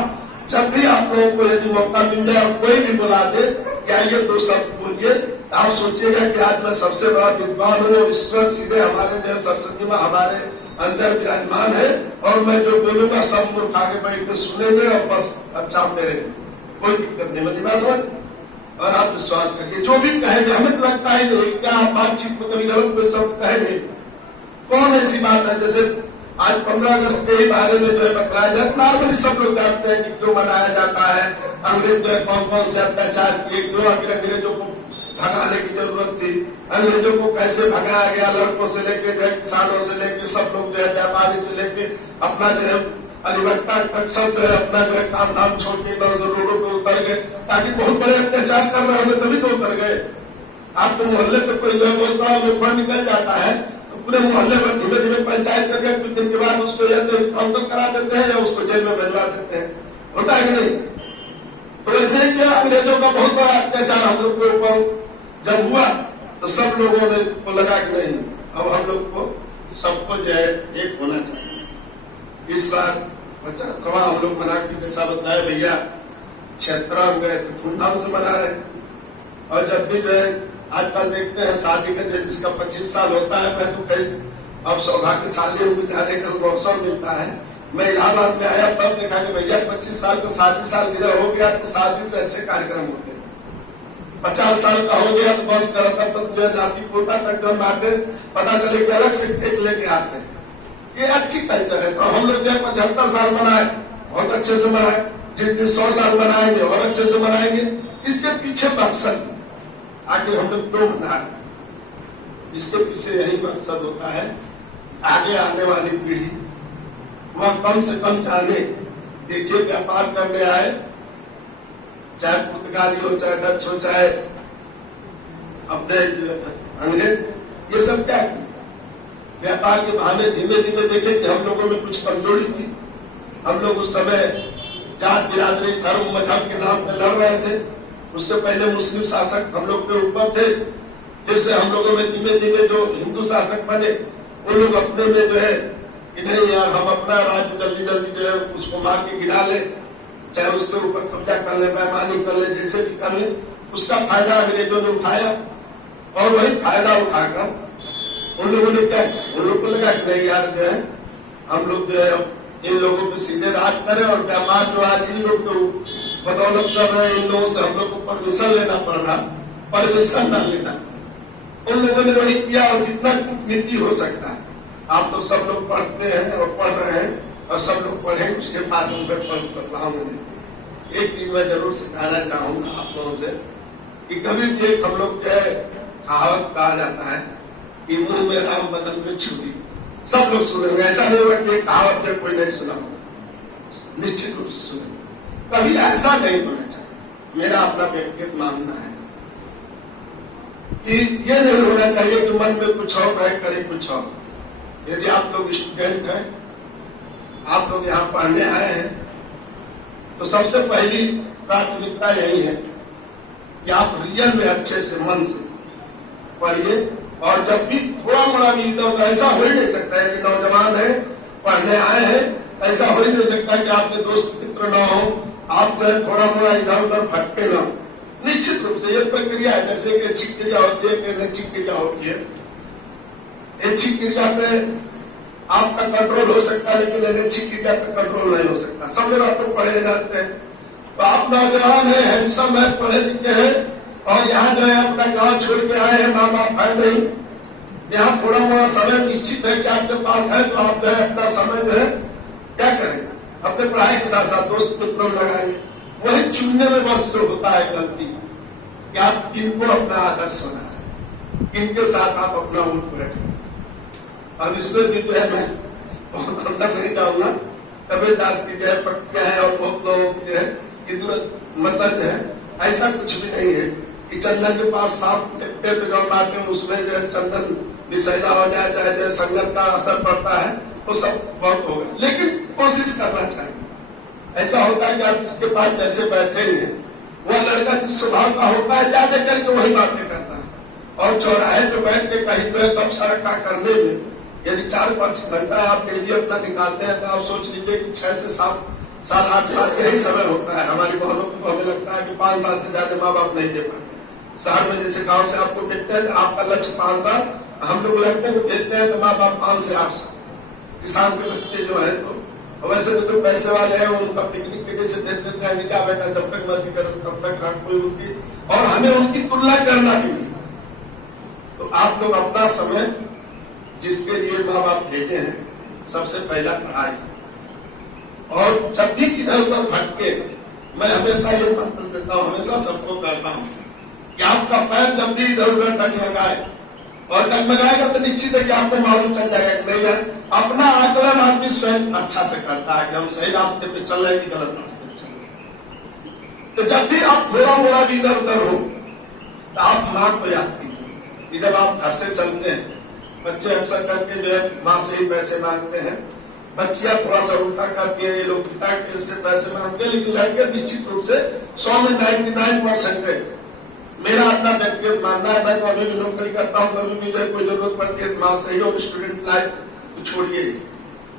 जब भी आप लोगों को यदि मौका मिल जाए और कोई भी बुला दे क्या ये दो शब्द बोलिए, आप सोचिएगा कि आज मैं सबसे बड़ा विद्वान हूँ और ईश्वर सीधे हमारे जो सरस्वती माँ हमारे अंदर विराजमान है और मैं जो बोलूंगा सब मूर्ख आगे बैठ के सुनेंगे और बस अच्छा मेरे कोई दिक्कत नहीं। मेरी बात समझ और आप विश्वास करिए, जो भी कहेंगे हमें तो लगता है नहीं क्या आप बातचीत में कभी गलत कोई शब्द कहे नहीं। कौन ऐसी बात है जैसे आज 15 अगस्त के ही बारे में जो है बतलाया जाता, नॉर्मली सब लोग जानते हैं कि क्यों मनाया जाता है, अंग्रेज जो है कौन कौन से अत्याचार किए, क्यों आखिर अंग्रेजों को भगाने की जरूरत थी, अंग्रेजों को कैसे भगाया गया, लड़कों से लेके जो है किसानों से लेके सब लोग जो है व्यापारी से लेके अपना जो है अधिवक्ता तक सब जो है अपना जो है काम धाम छोड़ के रोडों पे उतर गए ताकि बहुत बड़े अत्याचार कर रहे होंगे तभी तो उतर गए। आपके मोहल्ले पे कोई जो है बहुत बड़ा लोखंड निकल जाता है तो पूरे मोहल्ले में धीमे धीमे पंचायत करके कुछ दिन के बाद उसको या तो काउंटर करा देते हैं या उसको जेल में भिजवा देते हैं, होता है कि नहीं। तो ऐसे ही क्या अंग्रेजों का बहुत बड़ा अत्याचार हम लोग के ऊपर जब हुआ तो सब लोगों ने को लगा कि नहीं अब हम लोग को सबको जो है एक होना चाहिए। इस बार बच्चा प्रवाह हम लोग मना के जैसा बताया भैया 76 हम गए तो धूमधाम से मना रहे और जब भी जो है आजकल देखते हैं शादी का जिसका 25 साल होता है, मैं तो कई अब सौभाग्यशाली हूँ जाने का अवसर मिलता है। मैं इलाहाबाद में आया तब देखा कि भैया 25 साल का शादी सालगिरह हो गया तो शादी से अच्छे कार्यक्रम होते हैं। 50 साल का हो गया तो बस करता तो जो नाती पोता तक जो नाते पता चले कि अलग से केक लेके आते हैं। ये अच्छी कल्चर है। तो हम लोग जो 75 साल मनाए बहुत अच्छे से मनाए, जिस दिन 100 साल मनाएंगे और अच्छे से मनाएंगे। इसके पीछे मकसद आखिर हम लोग क्यों मना रहे, इसके पीछे यही मकसद होता है आगे आने वाली पीढ़ी वह कम से कम जाने। देखिए व्यापार करने आए चाहे पुर्तगाली हो चाहे डच हो चाहे अपने अंग्रेज, ये सब क्या व्यापार के बहाने धीमे धीमे देखे कि हम लोगों में कुछ कमजोरी थी। हम लोग उस समय जात बिरादरी धर्म मजहब के नाम पे लड़ रहे थे। उसके पहले मुस्लिम शासक हम लोग के ऊपर थे, जैसे हम लोगों में धीमे धीमे जो हिंदू शासक बने वो लोग अपने में जो है कि नहीं यार हम अपना राज्य जल्दी जल्दी जो है उसको मार के गिरा ले, चाहे उसके ऊपर कब्जा कर ले, बेईमानी कर ले, जैसे भी कर ले। उसका फायदा अंग्रेजों ने उठाया और वही फायदा उठाकर उन लोगों ने क्या, उन लोग को लगा कि नहीं यार जो है हम लोग जो है इन लोगों पे सीधे राज करें और व्यापार जो आज इन लोग को बदौलत कर रहे हैं, इन लोगों से हम लोग को परमिशन लेना पड़ रहा, परमिशन न लेना। उन लोगों ने वही किया और जितना कूटनीति हो सकता है आप लोग सब लोग पढ़ते हैं और पढ़ रहे हैं और सब लोग पढ़ेंगे उसके बाद बतलाऊंगा। एक चीज मैं जरूर सिखाना चाहूंगा आप लोगों से कि कभी भी एक हम लोग जो है कहावत कहा जाता है कि मुंह में राम बदल में छुरी, सब लोग सुनेंगे। ऐसा नहीं होगा कि कहावत जो कोई नहीं सुना होगा, निश्चित रूप से सुनेंगे। कभी ऐसा नहीं होना चाहिए, मेरा अपना व्यक्तिगत मानना है कि ये नहीं होना चाहिए कि मन में कुछ और रहे करे कुछ और। यदि आप लोग स्टूडेंट हैं, आप लोग यहाँ पढ़ने आए हैं तो सबसे पहली प्राथमिकता यही है कि आप रियल में अच्छे से मन से पढ़िए। और जब भी थोड़ा मोड़ा भी इधर ऐसा हो ही नहीं सकता है कि नौजवान है पढ़ने आए हैं, ऐसा हो ही नहीं सकता कि आपके दोस्त मित्र ना हो, आप जो है थोड़ा मोड़ा इधर उधर भटके ना। निश्चित रूप से ये प्रक्रिया है, जैसे कि अच्छी क्रिया होती है कि अच्छी क्रिया होती है। अच्छी क्रिया पे आपका कंट्रोल हो सकता है लेकिन अच्छी क्रिया पे कंट्रोल नहीं हो सकता। सब लोग आपको पढ़े जाते हैं तो आप नौजवान है, हैंडसम है, पढ़े लिखे हैं और यहाँ जो है अपना गांव छोड़ के आए हैं, माँ बाप है नहीं, यहाँ थोड़ा मोड़ा समय निश्चित है कि आपके पास है तो आप जो है अपना समय जो है क्या करेंगे, अपने पढ़ाई के साथ साथ दोस्त मित्रों में लगाएंगे। वही चुनने में बस जो होता है गलती कि आप किनको अपना आदर्श बना रहे, किनके साथ आप अपना उठ बैठे। अब इसमें भी जो है मैं बहुत अंदर नहीं डालूंगा। कबीर दास की जो है पक्तियां है और बहुत लोगों की जो है कि मतलब जो है ऐसा कुछ भी नहीं है कि चंदन के पास सांप लिपटे तो जो नाटे उसमें जो है चंदन विषैला हो जाए, चाहे जो संगत का असर पड़ता है वो सब बहुत होगा, लेकिन कोशिश करना चाहिए। ऐसा होता है कि आप जिसके पास जैसे बैठेंगे वह लड़का जिस स्वभाव का होता है ज्यादा करके वही बातें करता है। और चौराहे पे बैठ के कहीं पे कब सड़क करने में यदि 4-5 घंटा आप डेली अपना निकालते हैं तो आप सोच लीजिए कि 6 से 7 साल 8 साल यही समय होता है। हमारी बहनों को हमें लगता है कि 5 साल से ज्यादा माँ बाप नहीं दे पाते। शहर में जैसे गाँव से आपको भेजते हैं तो आपका लक्ष्य 5 साल, हम लोग लड़के को भेजते हैं तो माँ बाप 5 से 8 साल। किसान के बच्चे जो है तो वैसे तो जो पैसे वाले हैं उनका पिकनिक के जैसे दे देते हैं, क्या बेटा जब तक मर्जी करो तब तक रख कोई उनकी, और हमें उनकी तुलना करना भी नहीं। तो आप लोग अपना समय जिसके लिए माँ बाप भेजे हैं सबसे पहला पढ़ाई, और जब भी इधर उधर भटके मैं हमेशा ये मंत्र देता हूँ, हमेशा सबको कहता हूँ कि आपका पैर जब भी इधर उधर डगमगाए, और डगमगाएगा तो निश्चित है कि आपको मालूम चल जाएगा कि नहीं है। अपना आकलन आदमी स्वयं अच्छा से करता है कि हम सही रास्ते पे चल रहे हैं कि गलत रास्ते पे चल रहे हैं। तो जब भी आप थोड़ा मोड़ा भी इधर उधर हो तो आप माँ को याद कीजिए कि जब आप घर से चलते हैं, बच्चे अक्सर करके जो है माँ से ही पैसे मांगते हैं, बच्चियां थोड़ा सा उल्टा करती है, ये लोग पिता के से पैसे मांगते हैं, लेकिन लड़के निश्चित रूप से 100 में 99% मेरा अपना व्यक्तिगत मानना है। मैं तो अभी भी नौकरी करता हूँ, कभी भी जब कोई जरूरत पड़ती है माँ से ही, और स्टूडेंट लाइफ तो छोड़िए,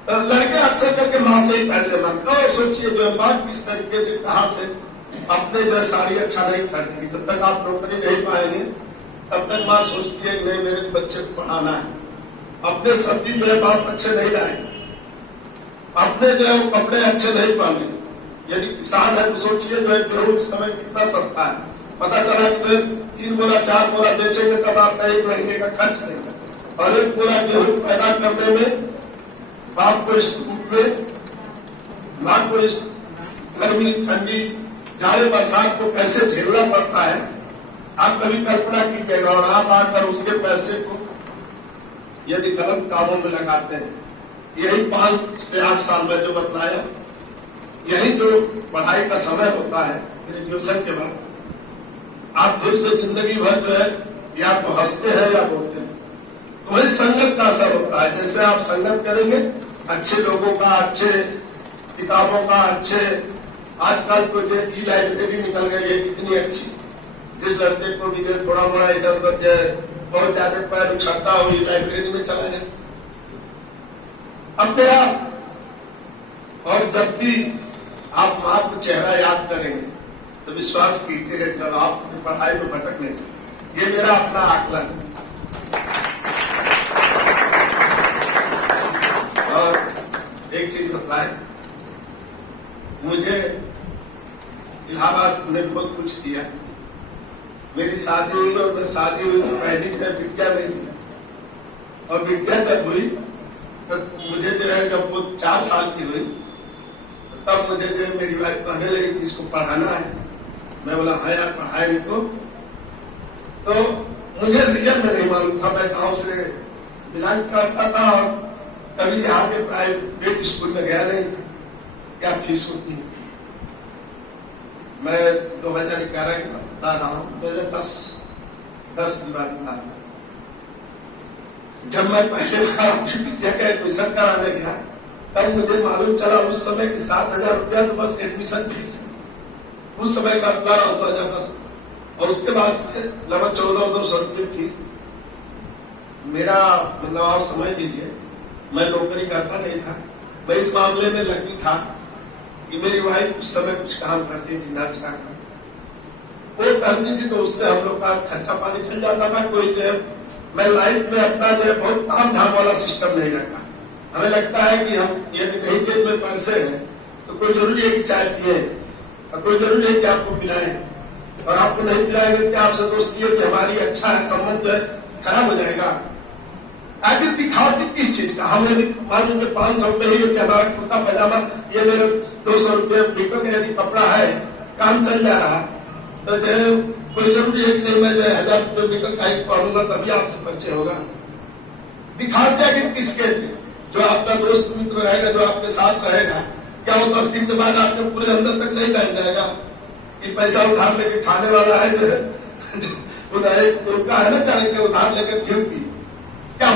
तो लड़के अक्सर करके माँ से ही पैसे मांगते हैं। और सोचिए जो है माँ किस तरीके से कहाँ से अपने जो है साड़ी अच्छा नहीं खरीदेगी। जब तक आप नौकरी नहीं पाएंगे तब तक माँ सोचती है नहीं मेरे बच्चे को पढ़ाना है। अपने सब्जी जो है बाप अच्छे नहीं लाएंगे, अपने जो है कपड़े अच्छे नहीं पहने। यदि किसान है तो सोचिए जो है गेहूं इस समय कितना सस्ता है। पता चला कि 3 बोरा 4 बोरा बेचेंगे तब आपका 1 महीने का खर्च देगा, और 1 बोरा गेहूं पैदा करने में बाप को इस धूप में, माँ को इस गर्मी ठंडी जाड़े बरसात को कैसे झेलना पड़ता है आप कभी कल्पना कीजिएगा। और आप आकर उसके पैसे को यदि गलत कामों में लगाते हैं, यही 5 से 8 साल में जो बतलाया, यही जो पढ़ाई का समय होता है ग्रेजुएशन के बाद, आप फिर से जिंदगी भर जो है या तो हंसते हैं या रोते हैं। तो वही संगत का असर होता है। जैसे आप संगत करेंगे अच्छे लोगों का, अच्छे किताबों का, अच्छे आजकल तो जो ई लाइब्रेरी निकल गई है कितनी अच्छी, जिस लड़के को भी थोड़ा मोड़ा इधर उधर जो बहुत ज्यादा पैर उछलता हो ये लाइब्रेरी में चला जाए अपने आप। और जब भी आप माँ को चेहरा याद करेंगे तो विश्वास कीजिए जब आप पढ़ाई में भटक नहीं सकते। ये मेरा अपना आकलन। और एक चीज बताए, मुझे इलाहाबाद ने बहुत कुछ दिया। मेरी शादी हुई और मैं शादी हुई तो पहली बिटिया मेरी, और बिटिया जब हुई तो मुझे जो है जब वो 4 साल की हुई तब मुझे जो है मेरी वाइफ कहने लगी कि इसको पढ़ाना है। मैं बोला हाँ यार पढ़ाएंगे तो मुझे रियल में नहीं मालूम था। मैं गांव से बिलोंग करता था और कभी यहाँ के प्राइवेट स्कूल में गया नहीं, क्या फीस होती है। मैं 2011 की बता रहा हूँ, 2010 की बात बता रहा हूँ। जब मैं पहले बार अपनी बिटिया का एडमिशन कराने गया तब मुझे मालूम चला उस समय की 7,000 रुपया तो बस एडमिशन फीस है। उस समय का 2010, और उसके बाद से लगभग 1400 रुपये फीस। मेरा मतलब आप समझ लीजिए मैं नौकरी करता नहीं था। मैं इस मामले में लगी था कि मेरी वाइफ उस समय कुछ काम करती थी, नर्स का काम वो करती थी, तो उससे हम लोग का खर्चा पानी चल जाता था। कोई जो है मैं लाइफ में अपना जो है बहुत काम धाम वाला सिस्टम नहीं रखा। हमें लगता है कि हम यदि नहीं जेब में पैसे हैं तो कोई जरूरी है कि चाय पिए, और कोई जरूरी है कि आपको पिलाएं, और आपको नहीं पिलाएंगे कि आपसे दोस्ती है कि हमारी अच्छा है संबंध जो है खराब हो जाएगा। आगे दिखावटी किस चीज का? हम यदि मान लीजिए 500 रुपये ही यदि हमारा कुर्ता पैजामा ये मेरे 200 रुपये मीटर का यदि कपड़ा है, काम चल जा रहा, तो जो है कोई जरूरी है कि नहीं मैं जो 1000 रुपये मीटर का ही पढ़ूंगा तभी आपसे परिचय होगा। दिखावटी आगे किसके? जो आपका दोस्त मित्र रहेगा, जो आपके साथ रहेगा, क्या वो 10 दिन के बाद आपके पूरे अंदर तक नहीं जान जाएगा कि पैसा उधार लेके खाने वाला है, जो उधार उनका है ना चाहे के उधार लेके फिर भी क्या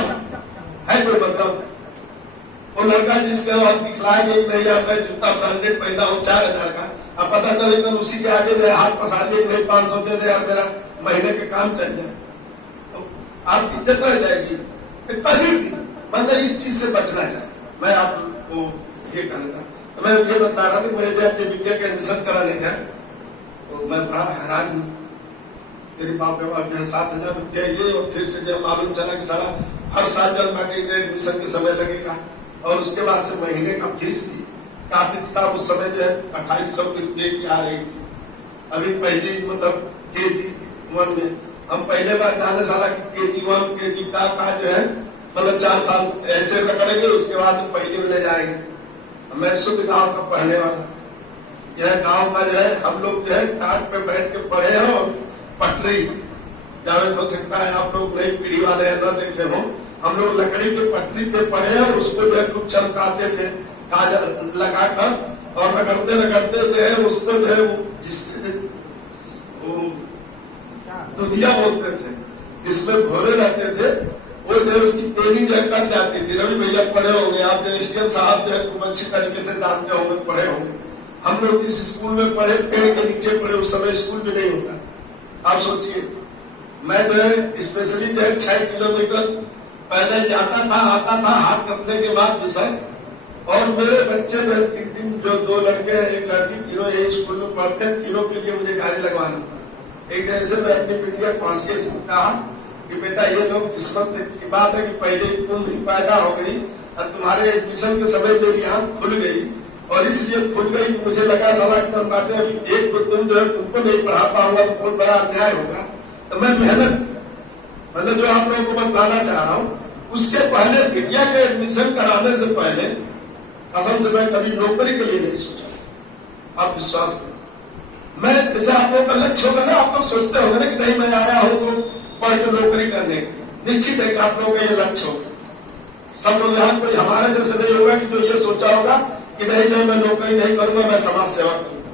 है कोई मतलब? वो लड़का जिसके आप दिखलाएंगे नहीं यार मैं जूता ब्रांडेड पहना हूँ 4000 का, अब पता चले तो उसी के आगे जो हाथ पसार लिए नहीं 500 दे दे यार मेरा महीने के काम चल जाए, तो आपकी इज्जत रह जाएगी। तो कभी भी मतलब इस चीज से बचना चाहिए। मैं आपको ये कहना था, तो मैं ये बता रहा था कि मुझे अपने बिटिया के एडमिशन कराने का, तो मैं बड़ा हैरान हूँ। मेरे बाप के पास 7,000 रुपया ये, और फिर से जब मालूम चला कि सारा हर साल जब एडमिशन के समय लगेगा, और उसके बाद से महीने का फीस भी काफी किताब उस समय जो है 2800 रुपये की आ रही थी। अभी पहली मतलब KG1 में हम पहले बार जाने साला KG1 KG का जो है मतलब 4 साल ऐसे करेंगे, उसके बाद से पहले में ले जाएंगे। मैं शुद्ध गाँव का पढ़ने वाला, यह गाँव का जो है हम लोग जो है टाट पे बैठ के पढ़े हैं, और पटरी जावेद हो सकता है आप लोग नई पीढ़ी वाले न देखे हो, हम लोग लकड़ी के पटरी पे पड़े और उसको जो है खूब चमकाते थे काजल लगाकर, और रगड़ते रगड़ते जो है उसको जो है जिससे दुधिया बोलते थे, जिसमें भोरे रहते थे, वो जो है उसकी पेनी जो है कट जाती थी। रवि भैया पढ़े होंगे, आप जो SDM साहब जो है खूब अच्छी तरीके से जानते होंगे, पढ़े होंगे। हम लोग जिस स्कूल में पढ़े पेड़ के नीचे पढ़े, उस समय स्कूल भी नहीं होता। आप सोचिए, मैं जो है स्पेशली जो है 6 किलोमीटर पैदल जाता था, आता था, हाथ कपने के बाद विषय, और मेरे बच्चे जो 3 जो 2 लड़के एक लड़की, तीनों यही स्कूल में पढ़ते हैं, तीनों के लिए मुझे गाड़ी लगवाना पड़ा। एक दिन से मैं अपनी बिटिया को हंस के कहा कि बेटा ये लोग किस्मत की बात है कि पहले तुम ही पैदा हो गई और तुम्हारे एडमिशन के समय मेरी आँख खुल गई, और इसलिए खुल गई मुझे लगा साला एकदम बातें अभी एक को तुम जो है तुमको नहीं पढ़ा पाऊंगा तो बहुत बड़ा अन्याय होगा। तो मैं मेहनत मतलब जो आप लोगों को बताना चाह रहा हूँ, उसके पहले बिटिया के एडमिशन कराने से पहले कसम से मैं कभी नौकरी के लिए नहीं सोचा। आप विश्वास करें, मैं जैसे आप लोगों का लक्ष्य होगा ना, आप लोग सोचते होंगे ना कि नहीं मैं आया हूँ तो पढ़ के नौकरी करने के, निश्चित है कि आप लोगों का ये लक्ष्य होगा। सब लोग यहाँ कोई हमारे जैसे नहीं होगा कि जो ये सोचा होगा कि नहीं मैं नौकरी नहीं करूंगा, मैं समाज सेवा करूंगा।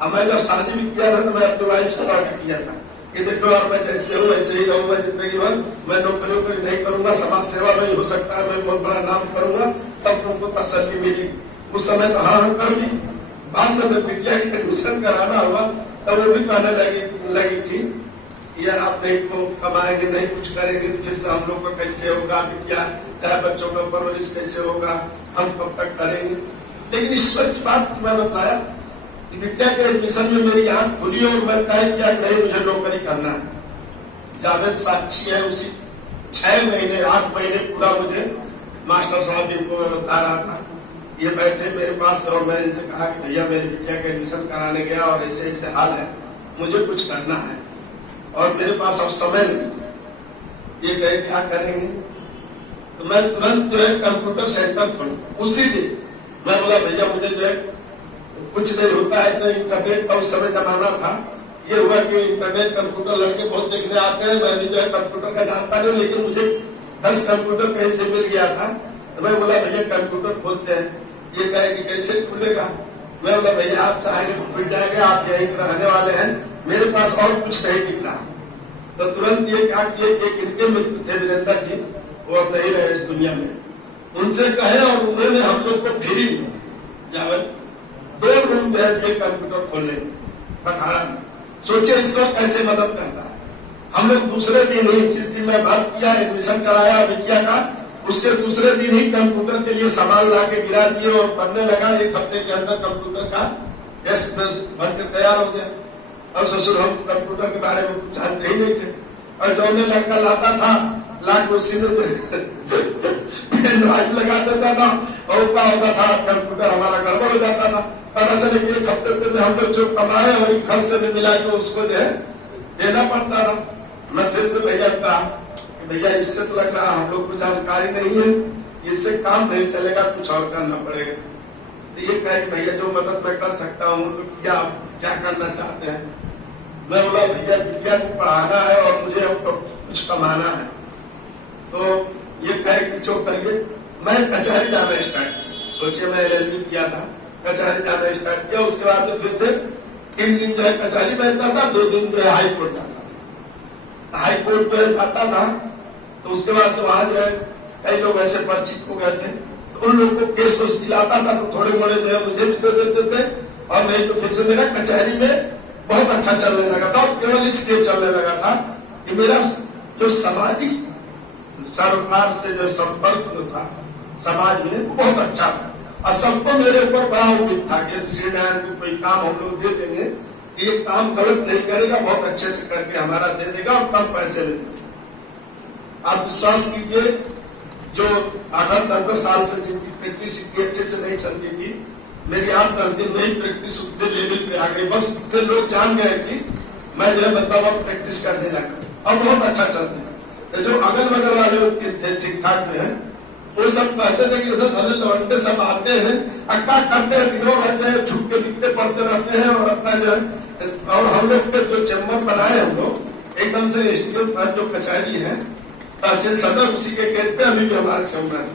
अब मैं जब शादी भी किया था तो मैं अपने वाइफ से बात किया था कि देखो यार मैं जैसे हूँ ऐसे ही रहूंगा जिंदगी भर, मैं नौकरी नहीं करूंगा, समाज सेवा नहीं हो सकता है, मैं बहुत बड़ा नाम करूंगा, तब तुमको तसल्ली मिली। उस समय तो हाँ कर ली। बाद में जब बिटिया की एडमिशन कराना हुआ तब वो भी कहने लगी थी यार आप नहीं कमाएंगे, नहीं कुछ करेंगे, फिर से हम लोग का कैसे होगा, बिटिया चाहे बच्चों का परवरिश कैसे होगा, हम कब तक करेंगे। लेकिन ईश्वर की बात मैं बताया, बिटिया के एडमिशन में मेरी आंख खुली और मैं तय किया नहीं मुझे नौकरी करना है। जावेद साक्षी है, उसी 6 महीने 8 महीने पूरा मुझे मास्टर साहब जिनको मैं बता रहा था, ये बैठे मेरे पास, और मैं इनसे कहा कि भैया मेरी बिटिया के एडमिशन कराने गया और ऐसे ऐसे हाल है, मुझे कुछ करना है और मेरे पास अब समय नहीं। ये कहे क्या करेंगे, तो मैं तुरंत जो है कंप्यूटर सेंटर खोलूं। उसी दिन मैं बोला भैया मुझे जो है कुछ नहीं होता है, तो इंटरनेट का उस समय जमाना था, ये हुआ कि इंटरनेट कंप्यूटर लड़के बहुत देखने आते हैं, मैं भी जो है कंप्यूटर का जानता नहीं, लेकिन मुझे 10 कंप्यूटर कहीं से मिल गया था। तो मैं बोला भैया कंप्यूटर खोलते हैं। ये कहे कि कैसे खुलेगा, मैं बोला भैया आप चाहेंगे तो खुल जाएगा, आप यहीं रहने वाले हैं, मेरे पास और कुछ नहीं दिख रहा। तो तुरंत ये क्या किए, एक इनके मित्र थे वीरेंद्र जी, वो अब नहीं रहे इस दुनिया में, उनसे कहे और उन्होंने हम लोग को फ्री जावल 2 रूम जो है कंप्यूटर खोलने बताया। सोचिए ईश्वर कैसे मदद करता है। हम लोग दूसरे दिन ही, जिस दिन मैं बात किया एडमिशन कराया बिटिया का, उसके दूसरे दिन ही कंप्यूटर के लिए सामान ला के गिरा दिए और पढ़ने लगा। 1 हफ्ते के अंदर कंप्यूटर का टेस्ट भर के तैयार हो गया। और ससुर हम कंप्यूटर के बारे में कुछ जानते ही नहीं थे, और जो उन्हें लड़का लाता था लाख उसी में पेन ड्राइव लगा देता था, और क्या होता था कंप्यूटर हमारा गड़बड़ हो जाता था। पता चले कि 1 हफ्ते में हम लोग जो कमाए और खर्च से भी मिला के उसको जो है देना पड़ता था। मैं फिर से भैया कहा भैया इससे तो लग रहा हम लोग को जानकारी नहीं है, इससे काम नहीं चलेगा, कुछ और करना पड़ेगा। तो ये कहे कि भैया जो मदद मैं कर सकता हूँ तो क्या क्या करना चाहते हैं। मैं बोला भैया बिटिया को पढ़ाना है और मुझे अब कुछ कमाना है। तो ये कहे कि जो करिए। मैं कचहरी जाना स्टार्ट किया, सोचिए मैं LLB किया था, कचहरी जाना स्टार्ट किया। उसके बाद से फिर से 3 दिन जो है कचहरी बैठता था, 2 दिन जो है हाई कोर्ट जाता था। हाई कोर्ट पे जाता था तो उसके बाद से वहां जो है कई लोग ऐसे परिचित हो गए थे, तो उन लोगों को केस वोस दिलाता था, तो थोड़े मोड़े जो है मुझे भी दे देते थे। और नहीं तो फिर से मेरा कचहरी में बहुत अच्छा चलने लगा था। और केवल इसलिए चलने लगा था कि मेरा जो सामाजिक सरकार से जो संपर्क जो था समाज में वो बहुत अच्छा था। और सबको मेरे ऊपर बड़ा उम्मीद था कि श्रीनारायण को कोई काम हम लोग दे देंगे, ये काम गलत नहीं करेगा, बहुत अच्छे से करके हमारा दे देगा और कम पैसे ले देगा। आप विश्वास कीजिए, जो 8-10 साल से जिनकी प्रैक्टिस इतनी अच्छे से नहीं चलती थी, मेरी 8-10 दिन में ही प्रैक्टिस उतने लेवल पे आ गई। बस इतने लोग जान गए कि मैं जो है मतलब अब प्रैक्टिस करने लगा और बहुत अच्छा चलता है। तो जो अगल बगल वाले थे ठीक ठाक में है, वो सब कहते थे कि सर लौंडे सब आते हैं, अक्का करते हैं, दिनों भर छुप के लिखते पढ़ते रहते हैं और अपना जो है। और हम लोग के जो चैम्बर बनाए हम लोग एकदम से स्टेडियम जो कचहरी है तहसील सदर, उसी के गेट पे अभी भी हमारा चैम्बर है।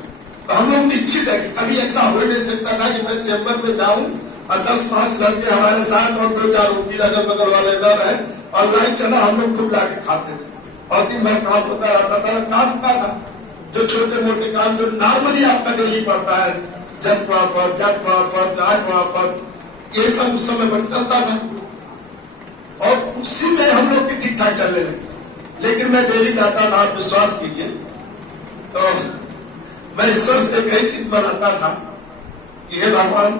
तो हम लोग निश्चित है कि कभी ऐसा हो नहीं सकता था कि मैं चैम्बर में जाऊं और 10-5 लड़के हमारे साथ और 2-4 वकील अगल बगल वाले न रहे और लाइन चला हम लोग खूब लाके खाते थे और दिन भर काम होता रहता था। काम का था जो छोटे मोटे काम जो नॉर्मली आपका डेली पड़ता है, जब ये सब उस समय पर चलता था और उसी में हम लोग की ठीक ठाक चलने लगे। लेकिन मैं डेली जाता था, आप विश्वास कीजिए, तो मैं ईश्वर से एक ही चीज बनाता था कि हे भगवान,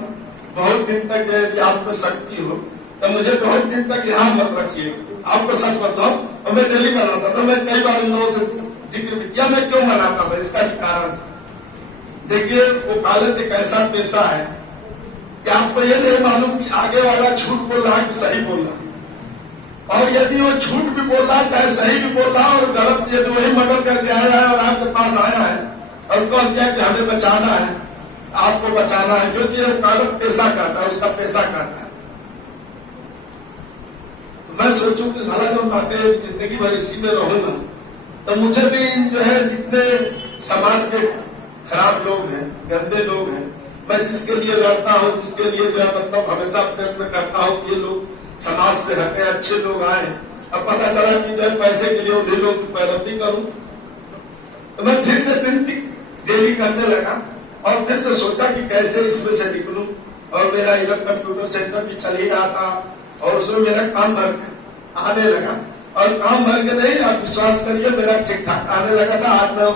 बहुत दिन तक यदि आप में शक्ति हो तो मुझे बहुत दिन तक यहाँ मत रखिए। आपको सच बताओ, और मैं डेली बनाता था। मैं कई बार इन लोगों से जिक्र भी किया, मैं क्यों मनाता था, इसका भी कारण। देखिए, वकालत एक ऐसा पेशा है कि आपको ये नहीं मालूम कि आगे वाला झूठ बोल रहा है कि सही बोल रहा है। और यदि वो झूठ भी बोल रहा है, चाहे सही भी बोल रहा है, और गलत यदि वही मर्डर करके आया है और आपके पास आया है और कह दिया कि हमें बचाना है, आपको बचाना है, जो कि वकालत पेशा कहता है, उसका पेशा कहता है। मैं सोचूं कि सारा जब बाटे जिंदगी भर इसी में रहूंगा तो मुझे भी जो है जितने समाज के खराब लोग हैं, गंदे लोग हैं, मैं जिसके लिए लड़ता हूँ, जिसके लिए जो है मतलब हमेशा प्रयत्न करता हूँ कि ये लोग समाज से हटे, अच्छे लोग आए। अब पता चला कि जो पैसे के लिए उन्हीं लोग की पैरवी करूं, तो मैं फिर से विनती डेली करने लगा और फिर से सोचा कि कैसे इसमें से निकलूं। और मेरा इधर कंप्यूटर सेंटर भी चल ही रहा था और उसमें मेरा काम भर के आने लगा। और काम भर के नहीं, आप विश्वास करिए, मेरा ठीक ठाक आने लगा था। आज मैं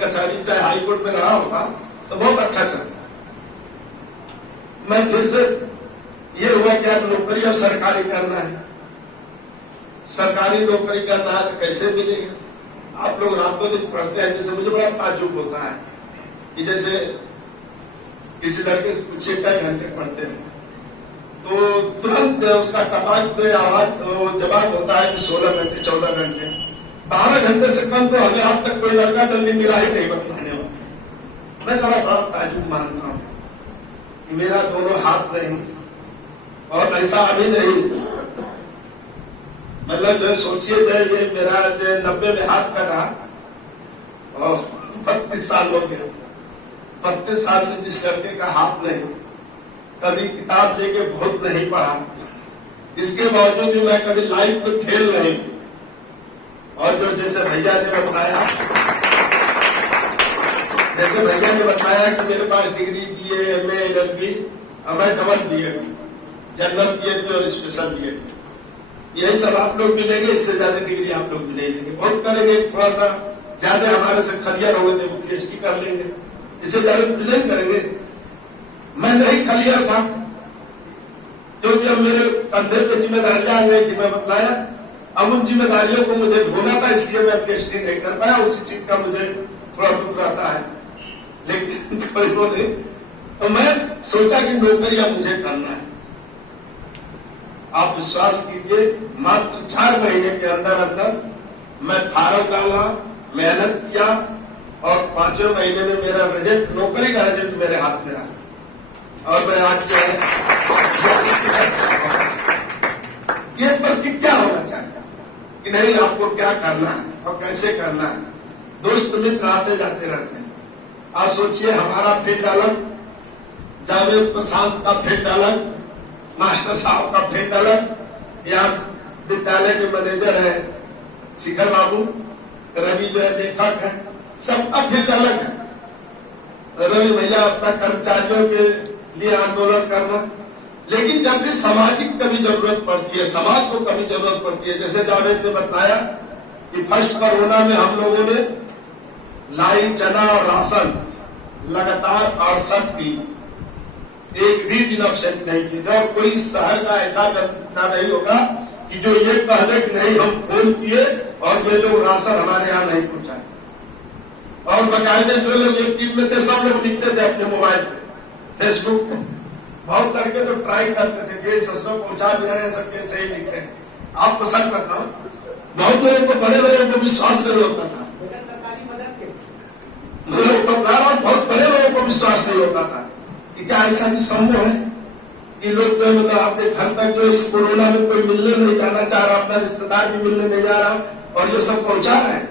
कचहरी चाहे हाई कोर्ट में रहा होगा तो बहुत अच्छा चल। मैं फिर से ये हुआ कि आप नौकरी और सरकारी करना है, सरकारी नौकरी करना है तो कैसे मिलेगा। आप लोग रातों दिन पढ़ते हैं, जैसे मुझे बड़ा ताज्जुब होता है कि जैसे किसी लड़के से पूछे कई घंटे पढ़ते हैं तो तुरंत उसका टपाक आवाज जवाब होता है कि 16 घंटे 14 घंटे। 12 घंटे से कम तो हमें आज तक कोई लड़का जल्दी मिला ही नहीं बतलाने वाला। मैं सारा बड़ा ताज्जुब मानता हूँ कि मेरा दोनों हाथ नहीं, और ऐसा अभी नहीं, मतलब जो सोचिए जो ये मेरा 90 में हाथ का रहा और 32 साल हो गए। 32 साल से जिस लड़के का हाथ नहीं, कभी किताब लेके बहुत नहीं पढ़ा, इसके बावजूद भी मैं कभी लाइफ में फेल नहीं। और जो जैसे भैया ने बताया कि मेरे पास डिग्री BA MA LLB और मैं डबल BEd, जनरल BEd और स्पेशल BEd, यही सब आप लोग मिलेंगे। इससे ज्यादा डिग्री आप लोग नहीं लेंगे। बहुत करेंगे, थोड़ा सा ज्यादा हमारे से खलियर हो गए, PhD कर लेंगे, इससे ज्यादा नहीं करेंगे। मैं नहीं खलियर था, क्योंकि अब मेरे कंधे पे जिम्मेदारियां आ गई कि मैं बताया, अब उन जिम्मेदारियों को मुझे ढोना था, इसलिए मैं PhD नहीं कर पाया। उसी चीज का मुझे थोड़ा दुख रहता है, लेकिन कोई वो नहीं। तो मैं सोचा कि नौकरी अब मुझे करना है। आप विश्वास कीजिए, मात्र 4 महीने के अंदर अंदर मैं फार्म डाला, मेहनत किया और 5वें महीने में मेरा रिजल्ट, नौकरी का रिजल्ट मेरे हाथ में रहा और मैं आज जो है ये प्रतिज्ञा होना चाहिए कि नहीं आपको क्या करना है और कैसे करना है। दोस्त मित्र आते जाते रहते हैं। आप सोचिए हमारा फील्ड अलग, जावेद प्रशांत का फील्ड अलग, मास्टर साहब का फील्ड अलग, या विद्यालय के मैनेजर है शिखर बाबू, रवि जो है लेखक है, सबका फील्ड अलग है। रवि भैया अपना कर्मचारियों के लिए आंदोलन करना, लेकिन जब भी सामाजिक कभी जरूरत पड़ती है, समाज को कभी जरूरत पड़ती है, जैसे जावेद ने बताया कि फर्स्ट कोरोना में हम लोगों ने लाई, चना और राशन लगातार 68 दिन, एक भी दिन अब्सेंट नहीं की। और कोई शहर का ऐसा घटना नहीं होगा कि जो ये कहले कि नहीं हम फोन किए और ये लोग राशन हमारे यहाँ नहीं पहुंचाए। और बकायदे जो लोग एक टीम में थे सब लोग लिखते थे अपने मोबाइल पे, फेसबुक पे। बहुत लड़के तो ट्राई करते थे कि सस्ता पहुंचा भी रहे हैं, सब कैसे ही लिख रहे हैं। आपको सच बताओ, बहुत लोगों को, बड़े लोगों को विश्वास नहीं होता था, बहुत बड़े लोगों को विश्वास नहीं होता था कि क्या ऐसा भी संभव है कि लोग तो मतलब आपके घर तक जो इस कोरोना में कोई मिलने नहीं जाना चाह रहा, अपना रिश्तेदार भी मिलने नहीं जा रहा और ये सब पहुंचा रहे हैं।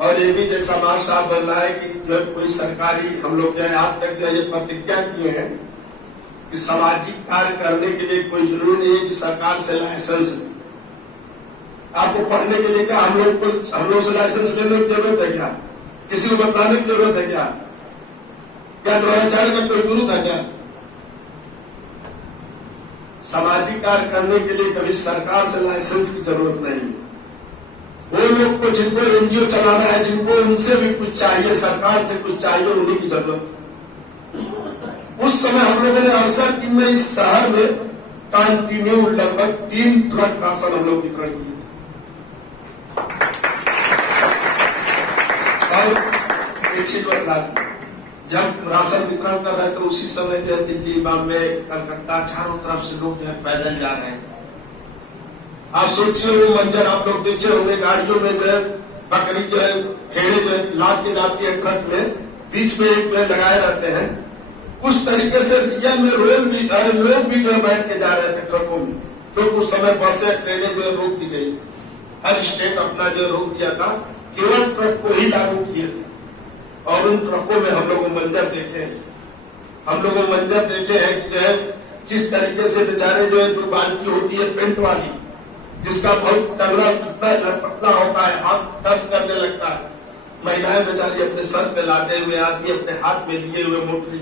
और ये भी जैसा मार साहब बोल रहा है कि जो कोई सरकारी, हम लोग जो है आज तक जो है ये प्रतिज्ञा किए हैं कि सामाजिक कार्य करने के लिए कोई जरूरी नहीं है कि सरकार से लाइसेंस, आपको पढ़ने के लिए क्या हम लोग से लाइसेंस लेने की जरूरत है क्या? किसी को बताने की जरूरत है क्या? क्या द्रोणाचार्य का कोई गुरु था क्या? सामाजिक कार्य करने के लिए कभी सरकार से लाइसेंस की जरूरत नहीं। वो लोग को जिनको एनजीओ चलाना है, जिनको उनसे भी कुछ चाहिए, सरकार से कुछ चाहिए, उन्हीं की जरूरत। उस समय हम लोगों ने 68 दिन में इस शहर में कंटिन्यू लगभग 3 ट्रक राशन हम लोग वितरण किए। एक चीज बता, जब राशन वितरण कर रहे हैं तो उसी समय जो है दिल्ली, बॉम्बे, कलकत्ता, चारों तरफ से लोग जो है पैदल जा रहे हैं। आप सोचिए वो मंजर आप लोग देखे होंगे, गाड़ियों में जो है बकरी जो है भेड़े जो है लाद के जाती है ट्रक में, बीच में एक जो लगाए रहते हैं। उस तरीके से रियल में लोग भी जो बैठ के जा रहे थे ट्रकों में, क्योंकि उस समय बसें, ट्रेनें जो है रोक दी गई। हर स्टेट अपना जो रोक दिया था, केवल ट्रक को ही लागू किए थे। और उन ट्रकों में हम लोग मंजर देखे हैं, हम लोग मंजर देखे हैं कि जो है किस तरीके से बेचारे जो है, जो बाल्टी होती है पेंट वाली, जिसका बहुत टंगड़ा कितना जो है पतला होता है, हाथ दर्द करने लगता है, महिलाएं बेचारी अपने सर पे लाते हुए, आदमी अपने हाथ में लिए हुए मोटरी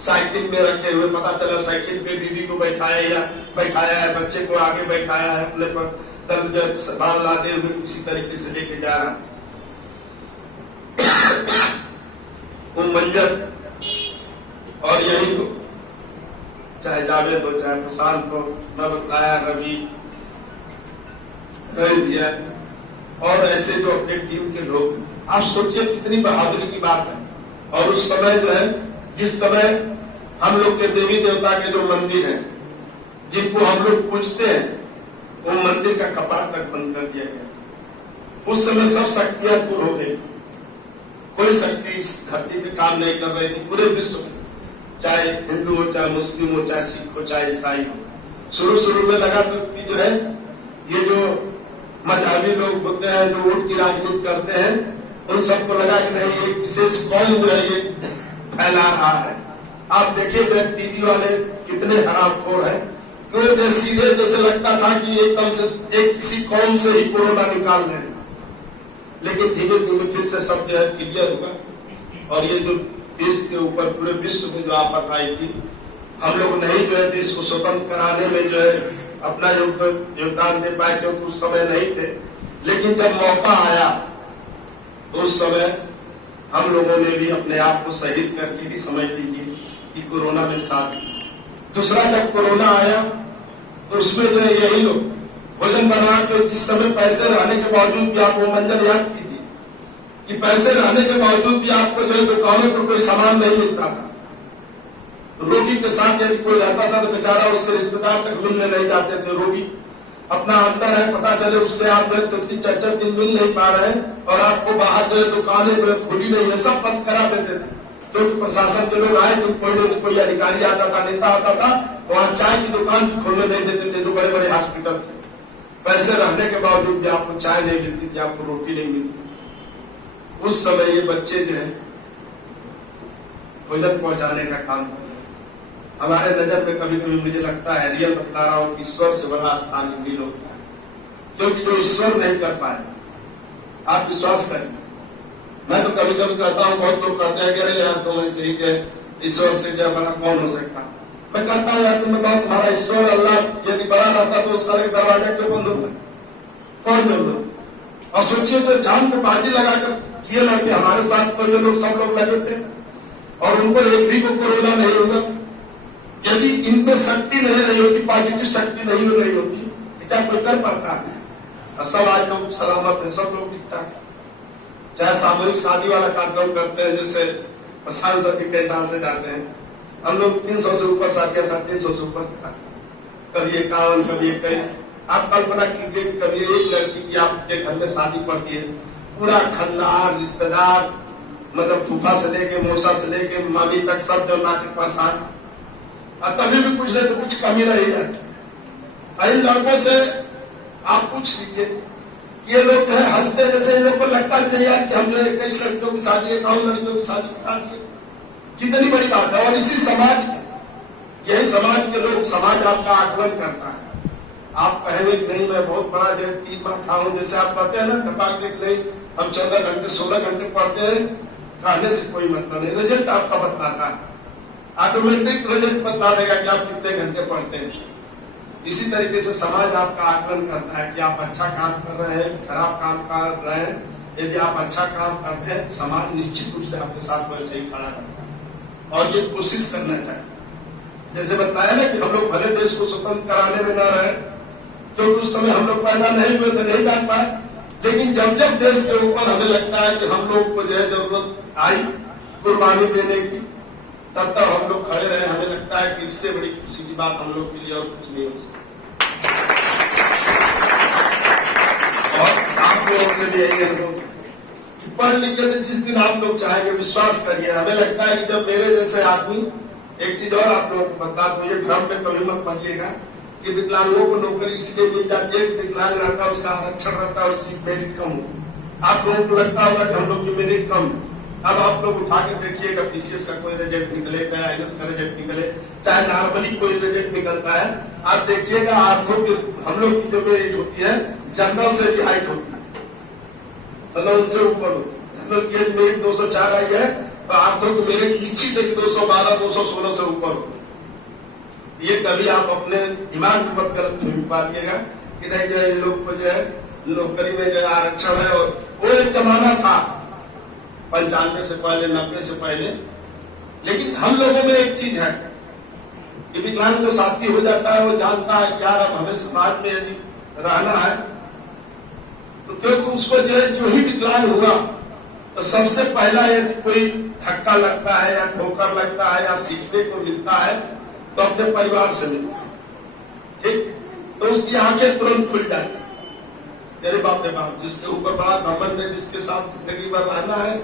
साइकिल में रखे हुए, पता चला साइकिल पे बीवी को बैठाया है, बच्चे को आगे बैठाया है, अपने पर दर्द बाल लादे हुए किसी तरीके से लेके जा रहा। वो मंजर, और यही लोग, चाहे जावेद हो, चाहे प्रशांत हो, मैं बताया, रवि दिया, और ऐसे जो अपने टीम के लोग, आप सोचिए कितनी बहादुरी की बात है। और उस समय जो है, जिस समय हम लोग के देवी देवता के जो मंदिर है, जिनको हम लोग पूजते हैं, वो मंदिर का कपाट तक बंद कर दिया गया। उस समय सब शक्तियां दूर हो गई, कोई शक्ति इस धरती पे काम नहीं कर रही थी पूरे विश्व में, चाहे हिंदू हो, चाहे मुस्लिम हो, चाहे सिख हो, चाहे ईसाई हो। शुरू में लगा कि जो है ये जो मजहबी लोग होते हैं, जो वोट की राजनीति करते हैं, उन सबको लगा कि नहीं एक विशेष कौन जो है ये फैला रहा है। आप देखिए जो टीवी वाले कितने हरामखोर हैं, क्यों जो सीधे जैसे लगता था कि एकदम से एक किसी कौम से ही कोरोना निकाल रहे हैं, लेकिन धीमे धीमे फिर से सब जो है क्लियर हुआ। और ये जो देश के ऊपर पूरे विश्व में जो आफत आई थी, हम लोग नहीं जो है देश को स्वतंत्र कराने में जो है अपना योगदान दे पाए, क्योंकि उस समय नहीं थे। लेकिन जब मौका आया तो उस समय हम लोगों ने भी अपने आप को शहीद करके ही समझ लीजिए कि कोरोना में साथ। दूसरा जब कोरोना आया तो उसमें जो है यही लोग भोजन बना के, जिस समय पैसे रहने के बावजूद भी, आप वो मंजर याद कीजिए कि पैसे रहने के बावजूद भी आपको जो है दुकानों पर कोई सामान नहीं मिलता था। रोगी के साथ यदि कोई रहता था तो बेचारा उसके रिश्तेदार तक मिलने नहीं जाते थे रोगी, अपना अंदर है, पता चले उससे आप जो है 4 दिन मिल नहीं पा रहे हैं और आपको बाहर जो है दुकानें जो है खुली नहीं है, सब बंद करा देते थे। क्योंकि प्रशासन के लोग आए तो कोई अधिकारी आता था, नेता आता था, वहां चाय की दुकान भी खोलने नहीं देते थे। जो बड़े बड़े हॉस्पिटल थे, पैसे रहने के बावजूद भी आपको चाय नहीं मिलती थी, आपको रोटी नहीं मिलती। उस समय ये बच्चे जो है भोजन पहुंचाने का काम कर रहे हैं। हमारे नजर में कभी कभी मुझे लगता है, रियल बता रहा हूं, ईश्वर से बड़ा स्थान इन्हीं लोग का है, क्योंकि जो ईश्वर नहीं कर पाए, आप विश्वास करें। मैं तो कभी कभी कहता हूँ, बहुत लोग कहते हैं कि अरे यार तुम ऐसे ही के ईश्वर से क्या बड़ा कौन हो सकता। मैं कहता हूँ यार तुम बताओ, तुम्हारा ईश्वर अल्लाह यदि बड़ा रहता तो उस सारे दरवाजे क्यों बंद होता, कौन जरूरत। और सोचिए तो जान को बाजी लगाकर किए लड़के हमारे साथ तो ये लोग सब लोग लगे थे और उनको एक भी को कोरोना नहीं होगा। यदि इनमें शक्ति नहीं रही होती, पॉजिटिव शक्ति नहीं हो रही होती, क्या कोई कर पाता है। और सब आज लोग सलामत है, सब लोग ठीक ठाक है। चाहे सामूहिक शादी वाला कार्यक्रम करते हैं, जैसे सांसद भी कई साल से जाते हैं, हम लोग 300 से ऊपर शादियां, 350 से ऊपर, कभी 51, कभी 21। आप कल्पना कीजिए, कभी एक लड़की की आपके घर में शादी पड़ती है, पूरा खानदान, रिश्तेदार, मतलब फूफा से लेके मौसा से लेके मामी तक सब जो नाटक परेशान, और तभी भी कुछ नहीं तो कुछ कमी रही है। इन लड़कों से आप पूछ लीजिए, ये लोग जो है हंसते, जैसे इन लोग को लगता नहीं यार कि हमने 21 लड़कियों की शादी, 51 लड़कियों की शादी करा दी, कितनी बड़ी बात है। और इसी समाज, यही समाज के लोग, समाज आपका आकलन करता है। आप कहेंगे नहीं मैं बहुत बड़ा जो 3 माह खा हूं, जैसे आप कहते हैं ना टपाक देख नहीं, हम 14 घंटे 16 घंटे पढ़ते हैं, कहने से कोई मतलब नहीं, रिजल्ट आपका बतलाता है, ऑटोमेटिक रिजल्ट बता देगा कि आप कितने घंटे पढ़ते हैं। इसी तरीके से समाज आपका आकलन करता है कि आप अच्छा काम कर रहे हैं, खराब काम कर रहे हैं। यदि आप अच्छा काम करते हैं, समाज निश्चित रूप से आपके साथ वैसे ही खड़ा रहता है और ये कोशिश करना चाहिए। जैसे बताया ना कि हम लोग भले देश को स्वतंत्र कराने में न रहे, क्योंकि उस समय हम लोग पैदा नहीं हुए थे, नहीं जान पाए, लेकिन जब जब देश के ऊपर हमें लगता है कि हम लोग को जो है जरूरत आई कुर्बानी देने की, तब तक हम लोग खड़े रहे। हमें लगता है कि इससे बड़ी खुशी की बात हम लोग के लिए और कुछ नहीं हो सकती। और आप लोगों से भी यही अनुरोध है, पढ़ लिख के जिस दिन आप लोग चाहेंगे, विश्वास करिए, हमें लगता है कि जब मेरे जैसे आदमी, एक चीज और आप लोगों को बता दूं, ये भ्रम में कभी मत पड़िएगा कि विकलांगों को नौकरी इसलिए मिल जाती है, विकलांग रहता है उसका आरक्षण रहता है, उसकी मेरिट कम हो। आप लोगों को लगता होगा कि हम लोग की मेरिट कम है। अब आप लोग उठा के देखिएगा, पीसीएस का कोई रिजल्ट निकले, चाहे आईएएस का रिजल्ट निकले, चाहे नॉर्मली कोई रिजल्ट निकलता है, आप देखिएगा आर्थो की हम लोग की जो मेरिट होती है जनरल से भी हाइट होती है, मतलब उनसे ऊपर होती है। जनरल की मेरिट 204 आई है तो आर्थो की मेरिट निश्चित है कि 212, 216 से ऊपर होती है। ये कभी आप अपने दिमाग में मत गलत फहमी पाइएगा कि नहीं जो इन लोग को जो है नौकरी में जो आरक्षण है। और वो एक जमाना था 95 से पहले, 90 से पहले, लेकिन हम लोगों में एक चीज है कि विकलांग जो साथी हो जाता है वो जानता है कि यार अब हमें समाज में यदि रहना है तो, क्योंकि उसको जो ही विकलांग हुआ तो सबसे पहला यदि कोई धक्का लगता है या ठोकर लगता है या सीखने को मिलता है तो अपने परिवार से मिलता है, ठीक। तो उसकी आंखें तुरंत खुल जाती, अरे बाप रे बाप, जिसके ऊपर बड़ा घमंड है, जिसके साथ जिंदगी भर रहना है,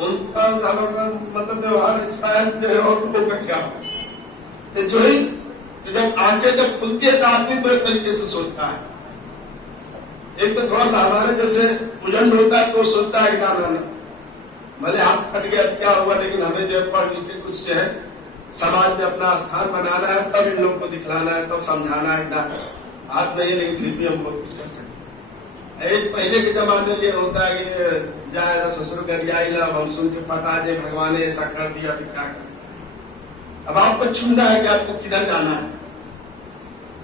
उनका मतलब व्यवहार शायद जो है और लोगों का क्या है। जो ही जब आंखें जब खुलती है तो आदमी तो एक तरीके से सोचता है, एक तो थोड़ा सा हमारे जैसे उजंड होता है तो सोचता है कि ना भले हाथ कट गया क्या हुआ, लेकिन हमें जो पढ़ लिख के कुछ जो है समाज में अपना स्थान बनाना है, तब इन लोग को दिखलाना है, तब समझाना है ना हाथ नहीं, लेकिन फिर भी हम बहुत कुछ कर सकते हैं। एक पहले के जमाने में होता है कि जाए ससुर गरियाई ला, हम सुन के पटा दे, भगवान ने ऐसा कर दिया, फिर क्या कर। अब आपको चुनना है कि आपको किधर जाना है,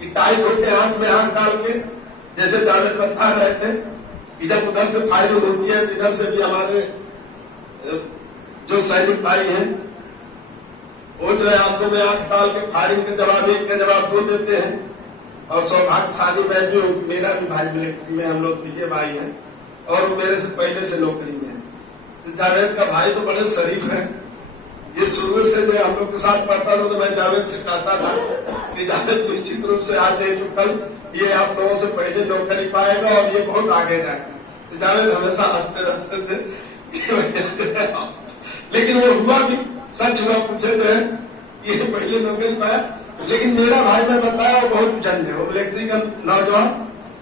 कि टाइट होके हाथ में हाथ डाल के, जैसे जावेद बता रहे थे कि जब उधर से फायरिंग होती है, इधर से भी हमारे जो सैनिक भाई हैं वो जो है आंखों में आंख डाल के फायरिंग के जवाब, एक के जवाब दो देते हैं। और सौभाग्यशाली मैं भी हूँ, मेरा भी भाई मिलिट्री में, हम लोग प्रिय भाई हैं और वो मेरे से पहले से नौकरी में है। तो जावेद का भाई तो बड़े शरीफ है, ये शुरू से जो हम लोग के साथ पढ़ता था तो मैं जावेद से कहता था कि जावेद निश्चित रूप से आज नहीं तो कल ये आप लोगों से पहले नौकरी पाएगा और ये बहुत आगे जाएगा। तो जावेद हमेशा हंसते रहते थे लेकिन वो हुआ भी, सच हुआ। पूछे जो है ये पहले नौकरी पाया। लेकिन मेरा भाई मैं बताया वो बहुत जन है, वो मिलिट्री का नौजवान,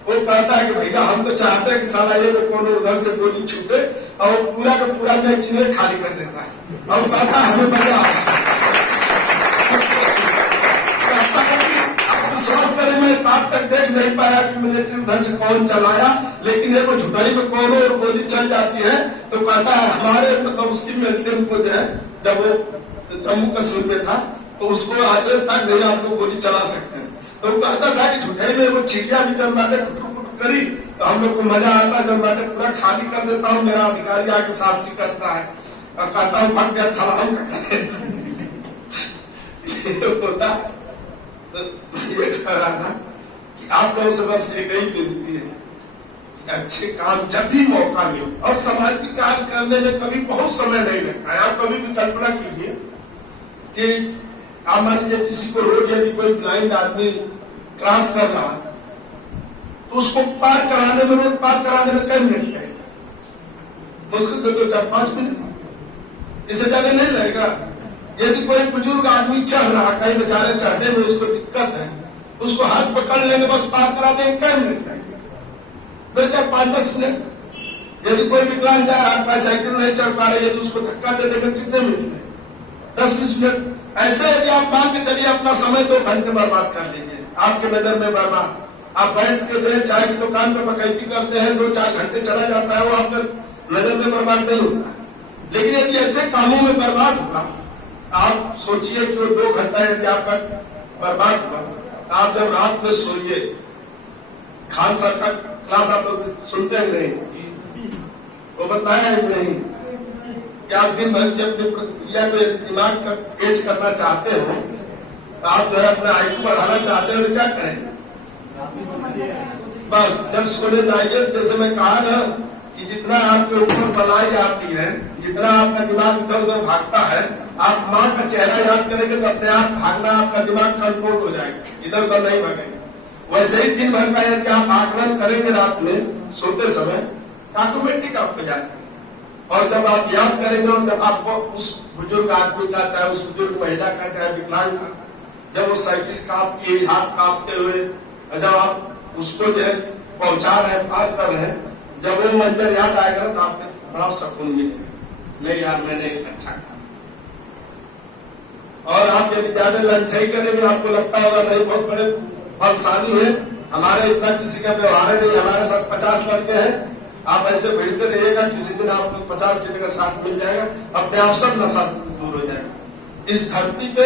वो कहता है कि भैया हम तो चाहते हैं कि साला ये कौन उधर से गोली छूटे और पूरा का पूरा मैगजीन खाली कर देता है और कहता है हमें मजा आता है। विश्वास करें मैं बात तक देख नहीं पाया कि मिलिट्री उधर से कौन चलाया, लेकिन एक झुटाई में कौन और गोली चल जाती है तो कहता है हमारे मतलब उसकी मिलिट्री को जो है जब वो जम्मू कश्मीर में था तो उसको आदेश था नहीं आप लोग गोली चला सकते हैं। तो वो कहता था कि झुटाई में वो चिड़िया भी जब नाटक कुटुर करी तो हम लोग को मजा आता, जब नाटक पूरा खाली कर देता हूँ मेरा अधिकारी आके साक्षी करता है और कहता हूँ भग गया सलाम होता। ये कह रहा था कि आप लोगों से बस एक ही विनती है कि अच्छे काम जब भी मौका मिले और सामाजिक कार्य करने में कभी बहुत समय नहीं लगता है। आप कभी भी कल्पना कीजिए कि आप मान लीजिए किसी को रोड यदि कोई ब्लाइंड आदमी क्रॉस कर रहा है तो उसको पार कराने में, रोड पार कराने में कई मिनट लगेगा, मुश्किल से तो 4-5 मिनट, इससे ज्यादा नहीं लगेगा। यदि कोई बुजुर्ग आदमी चढ़ रहा, कहीं बेचारे चढ़ने में उसको दिक्कत है, उसको हाथ पकड़ लेंगे बस पार करा देंगे, कई मिनट लगेगा, 2-4-5-10 मिनट। यदि कोई विकलांग जा रहा, साइकिल नहीं चढ़ पा रही है तो उसको धक्का दे देंगे, कितने मिनट लगेगा? 10-20 मिनट। ऐसे यदि आप मान के चलिए अपना समय 2 घंटे बर्बाद कर लीजिए, आपके नजर में बर्बाद। आप बैठ के जो चाय की दुकान पर बकैती करते हैं, 2-4 घंटे चला जाता है, वो आपके नजर में बर्बाद नहीं होता है। लेकिन यदि ऐसे कामों में बर्बाद होगा, आप सोचिए कि वो 2 घंटा यदि आपका बर्बाद हुआ, आप जब रात में सोइए, खान सर का क्लास आप लोग सुनते हैं नहीं, वो बताया है नहीं कि आप दिन भर की अपनी प्रतिक्रिया को यदि दिमाग का तेज करना चाहते हो तो आप जो है अपना IQ बढ़ाना चाहते हो तो क्या करेंगे? बस जब सोने जाइए, जैसे मैं कहा ना कि जितना आपके ऊपर बलाई आती है, जितना आपका दिमाग इधर उधर भागता है, आप माँ का चेहरा याद करेंगे तो अपने आप भागना आपका दिमाग कंट्रोल हो जाएगा, इधर उधर नहीं भागेगा। वैसे ही दिन भर का यदि आप आकलन करेंगे रात में सोते समय, ऑटोमेटिक आपको याद करेंगे। और जब आप याद करेंगे और जब आपको उस बुजुर्ग आदमी का, चाहे उस बुजुर्ग महिला का, चाहे विकलांग का, जब वो साइकिल कांपती है, हाथ कांपते हुए, जब आप उसको जो है पहुंचा रहे हैं, पार कर रहे हैं, जब वो मंजर याद आएगा तो आपको बड़ा सुकून मिलेगा, नहीं यार मैंने अच्छा काम। और आप यदि ज्यादा लंठाई करेंगे, आपको लगता होगा नहीं बहुत बड़े बलशाली है, हमारे इतना किसी का व्यवहार नहीं, हमारे साथ 50 लड़के हैं, आप ऐसे भिड़ते रहिएगा, किसी दिन आपको 50 की जगह 60 मिल जाएगा, अपने आप सब नशा दूर हो जाएगा। इस धरती पे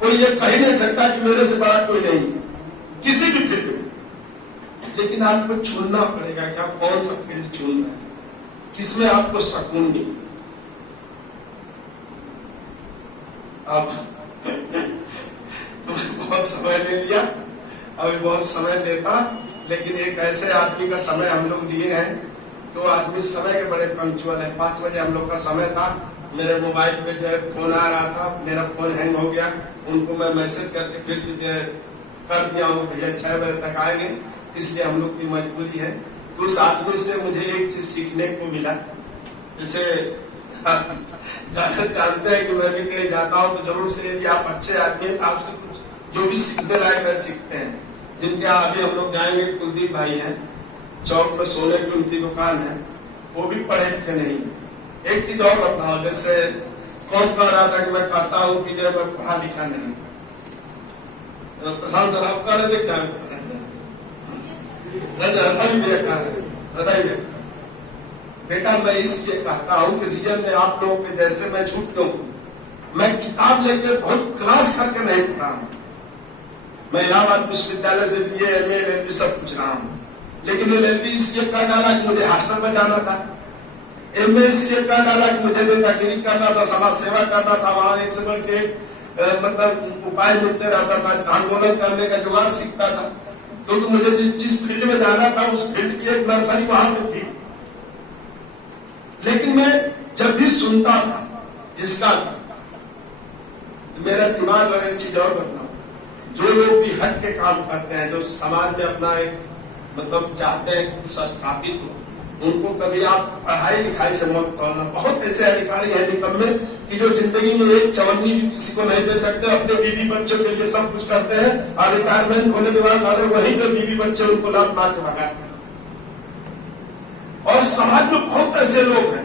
कोई ये कह नहीं सकता कि मेरे से बड़ा कोई नहीं, किसी भी फील्ड में, लेकिन आपको चुनना पड़ेगा कि आप कौन सा फील्ड चुन रहे हैं, किसमें आपको सुकून मिले। अब बहुत समय ले लिया, अभी बहुत समय लेता, लेकिन एक ऐसे आदमी का समय हम लोग लिए हैं तो आदमी समय के बड़े पंक्चुअल है। 5 बजे हम लोग का समय था, मेरे मोबाइल पे जो फोन आ रहा था, मेरा फोन हैंग हो गया, उनको मैं मैसेज करके फिर से कर दिया हूँ भैया 6 बजे तक आएंगे, इसलिए हम लोग की मजबूरी है। तो उस आदमी से मुझे एक चीज सीखने को मिला, जैसे जानते हैं कि मैं भी कहीं जाता हूँ तो जरूर से यदि आप अच्छे आदमी हैं तो आपसे कुछ जो भी सीखने लायक है सीखते हैं। जिनके अभी हम लोग जाएंगे, कुलदीप भाई हैं, चौक में सोने की उनकी दुकान है, वो भी पढ़े लिखे नहीं। एक चीज और बताओ, जैसे कौन कह रहा था कि मैं कहता हूँ कि मैं पढ़ा लिखा नहीं, प्रशांत सर आप कह रहे थे क्या? बताइए बेटा, मैं इसलिए कहता हूँ कि रियल में आप लोगों के जैसे मैं झूठ क्यों, मैं किताब लेके बहुत क्लास करके नहीं पढ़ा हूँ, मैं इलाहाबाद विश्वविद्यालय से BA, MA, LLB सब कुछ रहा हूँ, लेकिन LLB इसलिए कर डाला कि मुझे हॉस्टल बचाना था, MA इसलिए कर डाला कि मुझे नेतागिरी करना था, समाज सेवा करना था, वहां एक से बढ़ के मतलब उपाय मिलते रहता था, आंदोलन करने का जुगाड़ सीखता था, क्योंकि तो मुझे जिस फील्ड में जाना था उस फील्ड की एक नर्सरी वहां पे थी। लेकिन मैं जब भी सुनता था जिसका, मेरा दिमाग और एक चीज और बदला, जो लोग भी हट के काम करते हैं, जो समाज में अपना एक मतलब चाहते हैं कुछ स्थापित हो, उनको कभी आप पढ़ाई लिखाई से मत तोड़ना। बहुत ऐसे अधिकारी हैं निकम्मे कि जो जिंदगी में एक चवन्नी भी किसी को नहीं दे सकते, अपने बीवी बच्चों के लिए सब कुछ करते हैं और रिटायरमेंट होने के बाद अगर वहीं पे बीवी बच्चे उनको लात मार के भगाते हैं। और समाज में बहुत ऐसे लोग हैं